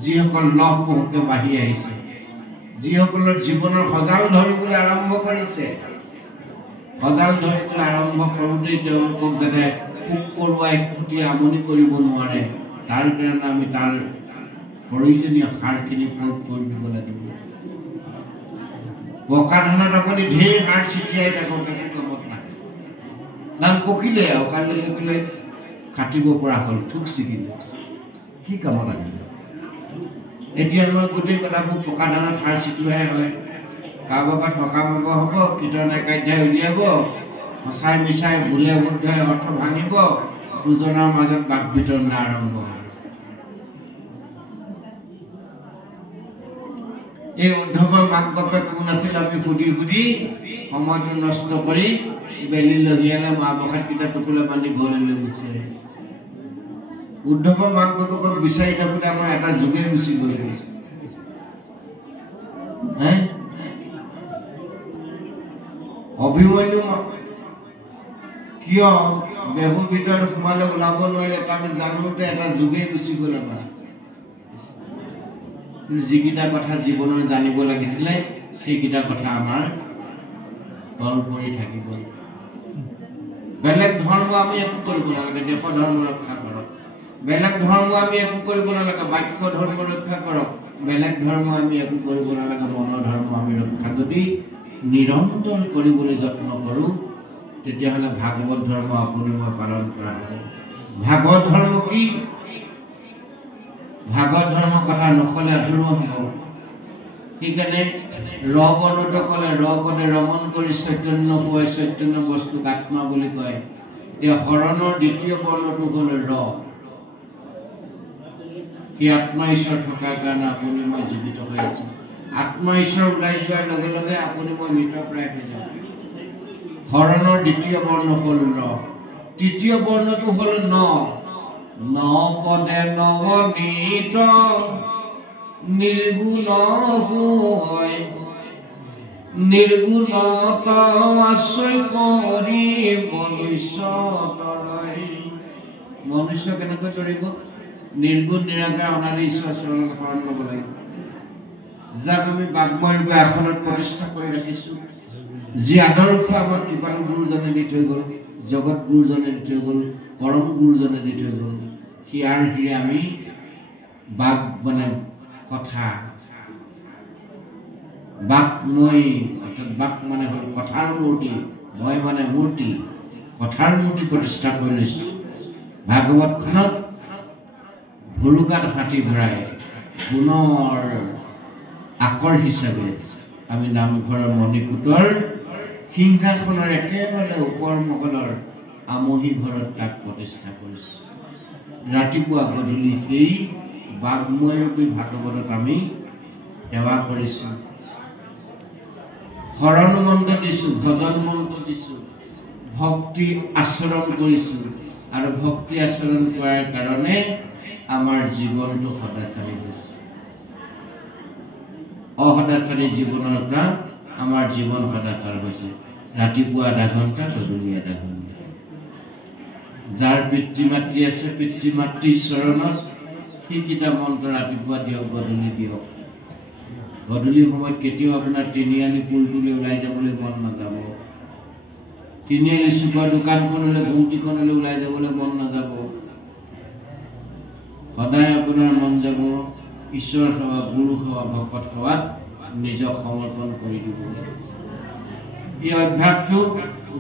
যিসকল লহ পহকৈ বাঢ়ি আহিছে, যিসকলৰ জীৱনৰ সজাল ধৰিবলৈ আৰম্ভ কৰিছে, সজাল ধৰিবলৈ আৰম্ভ কৰোঁতেই তেওঁলোকক যাতে পোক পৰুৱাই খুটি আমনি কৰিব নোৱাৰে, তাৰ কাৰণে আমি তাৰ প্ৰয়োজনীয় সাৰখিনি প্ৰয়োগ কৰি দিব লাগিব। পকা ধানত আপুনি ঢেৰ সাৰ ছিটিয়াই থাকক, একো কামত নাহে। ধান পকিলে আৰু কাইলৈ গ'লে কাটিব পৰা হ'ল, থোক ছিগিলে, কি কামত আহিব? এতিয়া আমাৰ গোটেই কথাবোৰ পকা ধানত সাৰ ছিটিওৱাই হয়। কাৰোবাৰ টকা পাব হ'ব, কীৰ্তনে কাধ্যাই উলিয়াব, সঁচাই মিছাই ভুলে শুদ্ধই অৰ্থ ভাঙিব, দুজনৰ মাজত বাক বিতৰণা আৰম্ভ হ'ব। এই উদ্ধৱৰ মাক বাপেক কোন আছিল আমি সুধি সুধি সময়টো নষ্ট কৰি বেলি লহিয়ালে মাহ প্ৰসাদকেইটা টুকুৰা বান্ধি ঘৰলৈ লৈ গুচি আহে। উদ্ধৱৰ মাক বাপেকক বিচাৰি থাকোঁতে আমাৰ এটা যুগে গুচি গৈ গৈছে। অভিমন্যু কিয় বেহুৰ ভিতৰত সোমালে ওলাব নোৱাৰিলে, তাক জানোতে এটা যুগে গুচি গ'ল আমাৰ। যিকেইটা কথা জীৱনৰ জানিব লাগিছিলে, সেইকেইটা কথা আমাৰ তল পৰি থাকিব। বেলেগ ধৰ্ম আমি একো কৰিব নালাগে, দেশৰ ধৰ্ম ৰক্ষা কৰক। বেলেগ ধৰ্ম আমি একো কৰিব নালাগে, বাক্য ধৰ্ম ৰক্ষা কৰক। বেলেগ ধৰ্ম আমি একো কৰিব নালাগে, মনৰ ধৰ্ম আমি ৰক্ষা যদি নিৰন্তৰ কৰিবলৈ যত্ন কৰোঁ তেতিয়াহ'লে ভাগৱত ধৰ্ম আপুনি মই পালন কৰা হ'ব। ভাগৱত ধৰ্ম কি? ভাগৱত ধৰ্ম কথা নকলে আধৰুৱা হ'ব। সেইকাৰণে ৰ বৰ্ণটো ক'লে ৰ পদে ৰমন কৰি চৈতন্য কয়, চৈতন্য বস্তুক আত্মা বুলি কয়। এতিয়া হৰণৰ দ্বিতীয় বৰ্ণটো হ'ল ৰ। সেই আত্মা ঈশ্বৰ থকাৰ কাৰণে আপুনি মই জীৱিত হৈ আছো। আত্মা ঈশ্বৰ ওলাই যোৱাৰ লগে লগে আপুনি মই মৃতপ্ৰায় হৈ যাওঁ। হৰণৰ দ্বিতীয় বৰ্ণ হ'ল ৰ। তৃতীয় বৰ্ণটো হ'ল ন। ন পদে নৱনীত নিৰ্গুণ হয়, নিৰ্গুণত আশ্ৰয় কৰি মনুষ্য তৰয়। মনুষ্য কেনেকৈ তৰিব? নিৰ্গুণ নিৰাকাৰ অনাদি ঈশ্বৰ চৰণত শৰণ ল'ব লাগিব, যাক আমি বাগ্ময়ৰূপে আসনত প্ৰতিষ্ঠা কৰি ৰাখিছো, যি আদৰ্শ আমাৰ কৃপালু গুৰুজনে দি থৈ গ'ল, জগত গুৰুজনে দি থৈ গ'ল, পৰম গুৰুজনে দি থৈ গ'ল। সিয়াৰ সিৰে আমি বাক মানে কথা, বাকময় অৰ্থাৎ বাক মানে হ'ল কথাৰ মূৰ্তি, মই মানে মূৰ্তি, কথাৰ মূৰ্তি প্ৰতিষ্ঠা কৰি লৈছো। ভাগৱতখনক ভুৰুকাত হাতী ভৰাই পুনৰ আকৰ হিচাপে আমি নামঘৰৰ মণিকূটৰ সিংহাসনৰ একেবাৰে ওপৰ মহলৰ আমহি ঘৰত তাক প্ৰতিষ্ঠা কৰিছো। ৰাতিপুৱা গধূলি সেই বাগ্ময়ৰূপী ভাগৱতত আমি সেৱা কৰিছো, শৰণ মন্ত্ৰ দিছো, ভজন মন্ত্ৰ দিছো, ভক্তি আচৰণ কৰিছো। আৰু ভক্তি আচৰণ কৰাৰ কাৰণে আমাৰ জীৱনটো সদাচাৰী হৈছে। অসদাচাৰী জীৱনৰ পৰা আমাৰ জীৱন সদাচাৰ হৈছে। ৰাতিপুৱা আধা ঘণ্টা, গধূলি আধা ঘণ্টা। যাৰ পিতৃ মাতৃ আছে, পিতৃ মাতৃৰ চৰণত সেইকেইটা মন্ত্ৰ ৰাতিপুৱা দিয়ক, গধূলি দিয়ক। গধূলি সময়ত কেতিয়াও আপোনাৰ তিনিআলি পুলটোলৈ ওলাই যাবলৈ মন নাযাব, তিনিআলি চুকৰ দোকানখনলৈ, ঘুমটিখনলৈ ওলাই যাবলৈ মন নাযাব। সদায় আপোনাৰ মন যাব ঈশ্বৰ সেৱা, গুৰু সেৱা, ভকত সেৱাত নিজক সমৰ্পণ কৰি দিবলৈ। এই অভ্যাসটো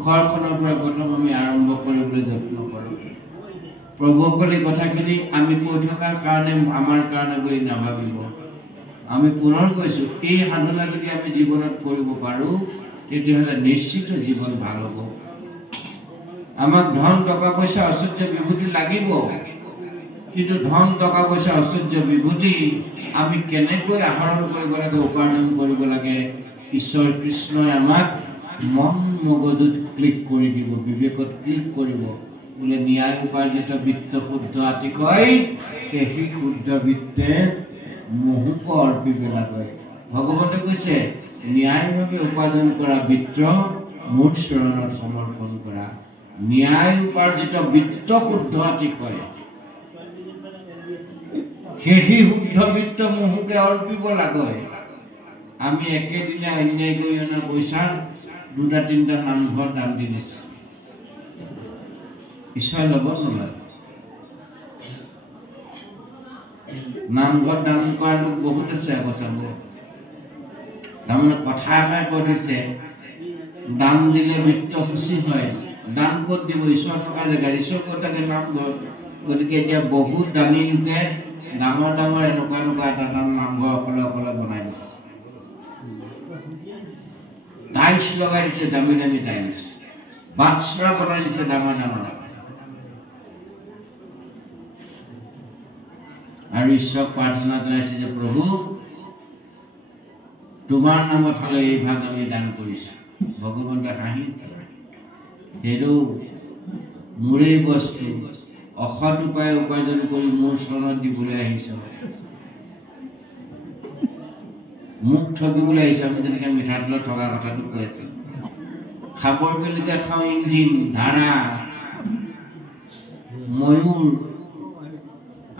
ঘৰখনৰ পৰা প্ৰথম আমি আৰম্ভ কৰিবলৈ যত্ন কৰোঁ। প্ৰভুসকলে কথাখিনি আমি কৈ থকাৰ কাৰণে আমাৰ কাৰণে বুলি নাভাবিব। আমি পুনৰ কৈছো, এই সাধনা যদি আমি জীৱনত কৰিব পাৰো তেতিয়াহ'লে নিশ্চিত জীৱন ভাল হ'ব। আমাক ধন টকা পইচা ঐশ্বৰ্য বিভূতি লাগিব, কিন্তু ধন টকা পইচা ঐশ্বৰ্য বিভূতি আমি কেনেকৈ আহৰণ কৰিব লাগে, উপাৰ্জন কৰিব লাগে, ঈশ্বৰ কৃষ্ণই আমাক মন মগজুত ক্লিক কৰি দিব, বিবেকত ক্লিক কৰিব। বোলে ন্যায় উপাৰ্জিত বিত্ত শুদ্ধ আতিকয়, সেই শুদ্ধ বিত্তে মহুক অৰ্পিব লাগে। ভগৱতে কৈছে ন্যায়ভাৱে উপাৰ্জন কৰা বিত্ত মোৰ চৰণত সমৰ্পণ কৰা। ন্যায় উপাৰ্জিত বিত্ত শুদ্ধ আতিকয়, সেই শুদ্ধ বিত্ত মহুকে অৰ্পিব লাগে। আমি একেদিনে অন্যায় কৰি অনা পইচা দুটা তিনিটা নামঘৰ দান দি দিছে, ঈশ্বৰ ল'ব নালাগে। নামঘৰ দান কৰা লোক বহুত আছে আকৌ চাব। তাৰমানে কথা এটাই কৈ দিছে, দান দিলে বৃত্ত খুচি হয়। দান ক'ত দিব? ঈশ্বৰ থকা জেগাত। ঈশ্বৰ ক'ত থাকে? নামঘৰ। গতিকে এতিয়া বহুত দানী লোকে ডাঙৰ ডাঙৰ এনেকুৱা এনেকুৱা এটা নামঘৰ অকলে অকলে বনাই দিছে, টাইলছ লগাই দিছে, দামী দামী টাইলছ, বাথচৰা বনাই দিছে ডাঙৰ ডাঙৰ। আৰু ঈশ্বৰক প্ৰাৰ্থনা জনাইছে যে প্ৰভু তোমাৰ নামত হ'লে এই ভাগ আমি দান কৰিছো। ভগৱন্তই হাঁহিছে, সেইটো মোৰেই বস্তু, অসৎ উপায় উপাৰ্জন কৰি মোৰ চৰণত দিবলৈ আহিছ, মোক ঠগিবলৈ আহিছ। আমি যেনেকৈ মিঠাতেলত ঠগা কথাটো কৈ আছো, খাবৰ বেলিকে খাওঁ ইঞ্জিন, ধাৰা, ময়ূৰ,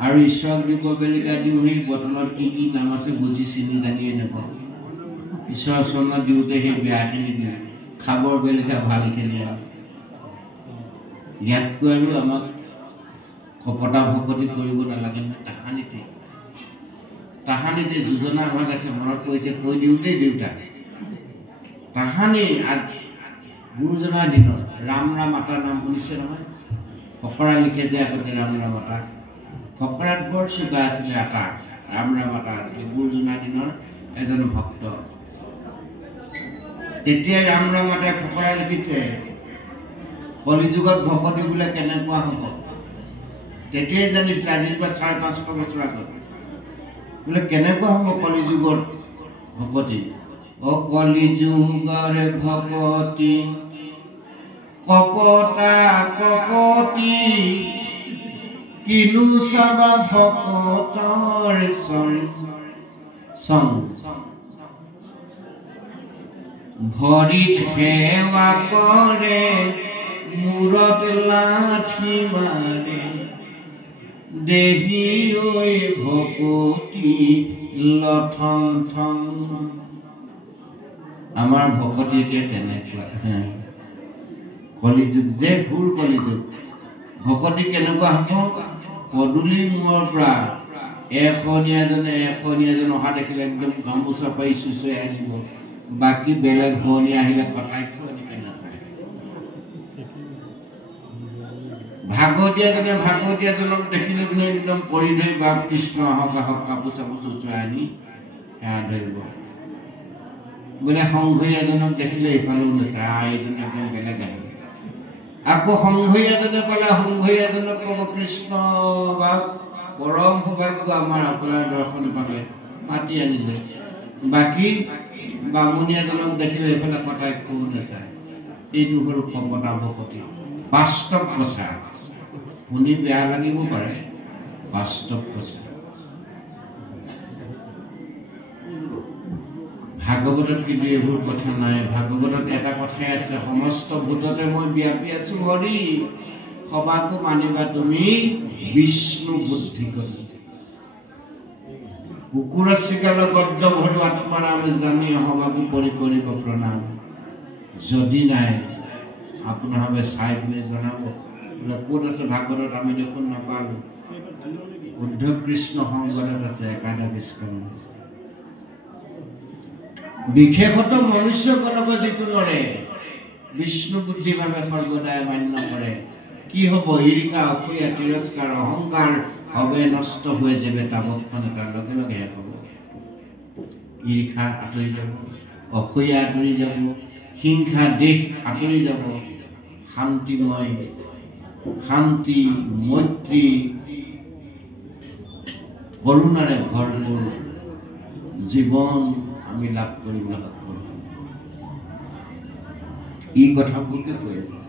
আৰু ঈশ্বৰক দিব বেলিকা দিওঁ সেই বটলত কি কি নাম আছে বুজি চিনি জানিয়ে নাপাওঁ। ঈশ্বৰৰ চৰণত দিওঁতে সেই বেয়াখিনি দিওঁ, খাবৰ বেলিকা ভালখিনি। ইয়াতকৈ আৰু আমাক কপটা ভকতি কৰিব নালাগে নহয়, তাহানিতে তাহানিতে যোজনা ভাগ আছে মনত পৰিছে কৈ দিওঁ দেই দেউতা তাহানি গুৰুজনাৰ দিনত ৰাম মাতাৰ নাম শুনিছে নহয় ফকৰা লিখে যে আগতে ৰাম মাতা ফকৰাত বৰ চোকা আছিলে এটা ৰাম মাতা গুৰুজনাৰ দিনৰ এজন ভক্ত তেতিয়া ৰাম মাতাই ফকৰা লিখিছে কলিযুগত ভকতি বোলে কেনেকুৱা হ'ব তেতিয়াই জানিছিলে আজিৰ পৰা ৫৫০ বছৰ আগত বোলে কেনেকুৱা হ'ব কলিযুগত ভকতি কলিযুগৰ ভকতি কপতা কপতি কিনু চাবা ভকতৰ সং ভৰিত সেৱা কৰে মূৰত লাঠি মাৰে দেহি ঐ ভকতি লঠং থং আমাৰ ভকতি এতিয়া তেনেকুৱা কলিযুগ যে ঘূৰ কলিযুগ ভকতি কেনেকুৱা হ'ব পদূলি মূৰৰ পৰা এখনীয়াজনে অহা দেখিলে একদম গামোচা পাৰি চুচুৱাই আনিব বাকী বেলেগ ভনীয়া আহিলে কথাই এনেকৈ নাচায় ভাগৱতীয়াজনক দেখিলে বোলে একদম পৰি ধৰি বা কৃষ্ণ আহক কাপোৰ চাপোৰ চুচুৱাই আনি সেৱা ধৰিব বোলে সংঘৰীয়াজনক দেখিলে ইফালেও নাচায় এইজন একদম বেলেগ আহিব আকৌ সংঘৰীয়াজনে পালে সংঘৰীয়াজনক ক'ব কৃষ্ণ বা পৰম সৌভাগ্য আমাৰ আপোনাৰ দৰ্শন পালে মাতি আনিলে বাকী বামুণীয়াজনক দেখিলে এইফালে কটাই খুব নাচায় এইটো হ'ল কপতা ভকতি বাস্তৱ কথা শুনি বেয়া লাগিব পাৰে বাস্তৱ কথা ভাগৱতত কিন্তু এইবোৰ কথা নাই ভাগৱতত এটা কথাই আছে সমস্ত ভূততে মই ব্যাপী আছো হৰি সবাকো মানিবা তুমি বিষ্ণু বুদ্ধি কৰি কুকুৰ চিকাল বদ্ধ ভৰি আত্মা নাম জানি সবাকো কৰিব প্ৰণাম যদি নাই আপোনাভাৱে চাই পিনে জনাব বোলে ক'ত আছে ভাগৱতত আমি দেখোন নাপালো উদ্ধৱ কৃষ্ণ সংগত আছে একাদশ স্কন্ধ বিশেষত মনুষ্যগণক যিটো নৰে বিষ্ণু বুদ্ধিভাৱে সৰ্বদাই মান্য কৰে কি হ'ব ঈৰ্ষা অসূয়া তিৰস্কাৰ অহংকাৰ হবে নষ্ট হৈ যাবে তাবৎক্ষণ এটাৰ লগে লগে শেষ হ'ব ঈৰ্ষা আঁতৰি যাব অসূয়া আঁতৰি যাব হিংসা দেশ আঁতৰি যাব শান্তিময় শান্তি মৈত্ৰী কৰুণাৰে ভৰপুৰ জীবন আমি লাভ কৰিবলৈ সক্ষম হ'ম। এই কথাবোৰকে কৈ আছে।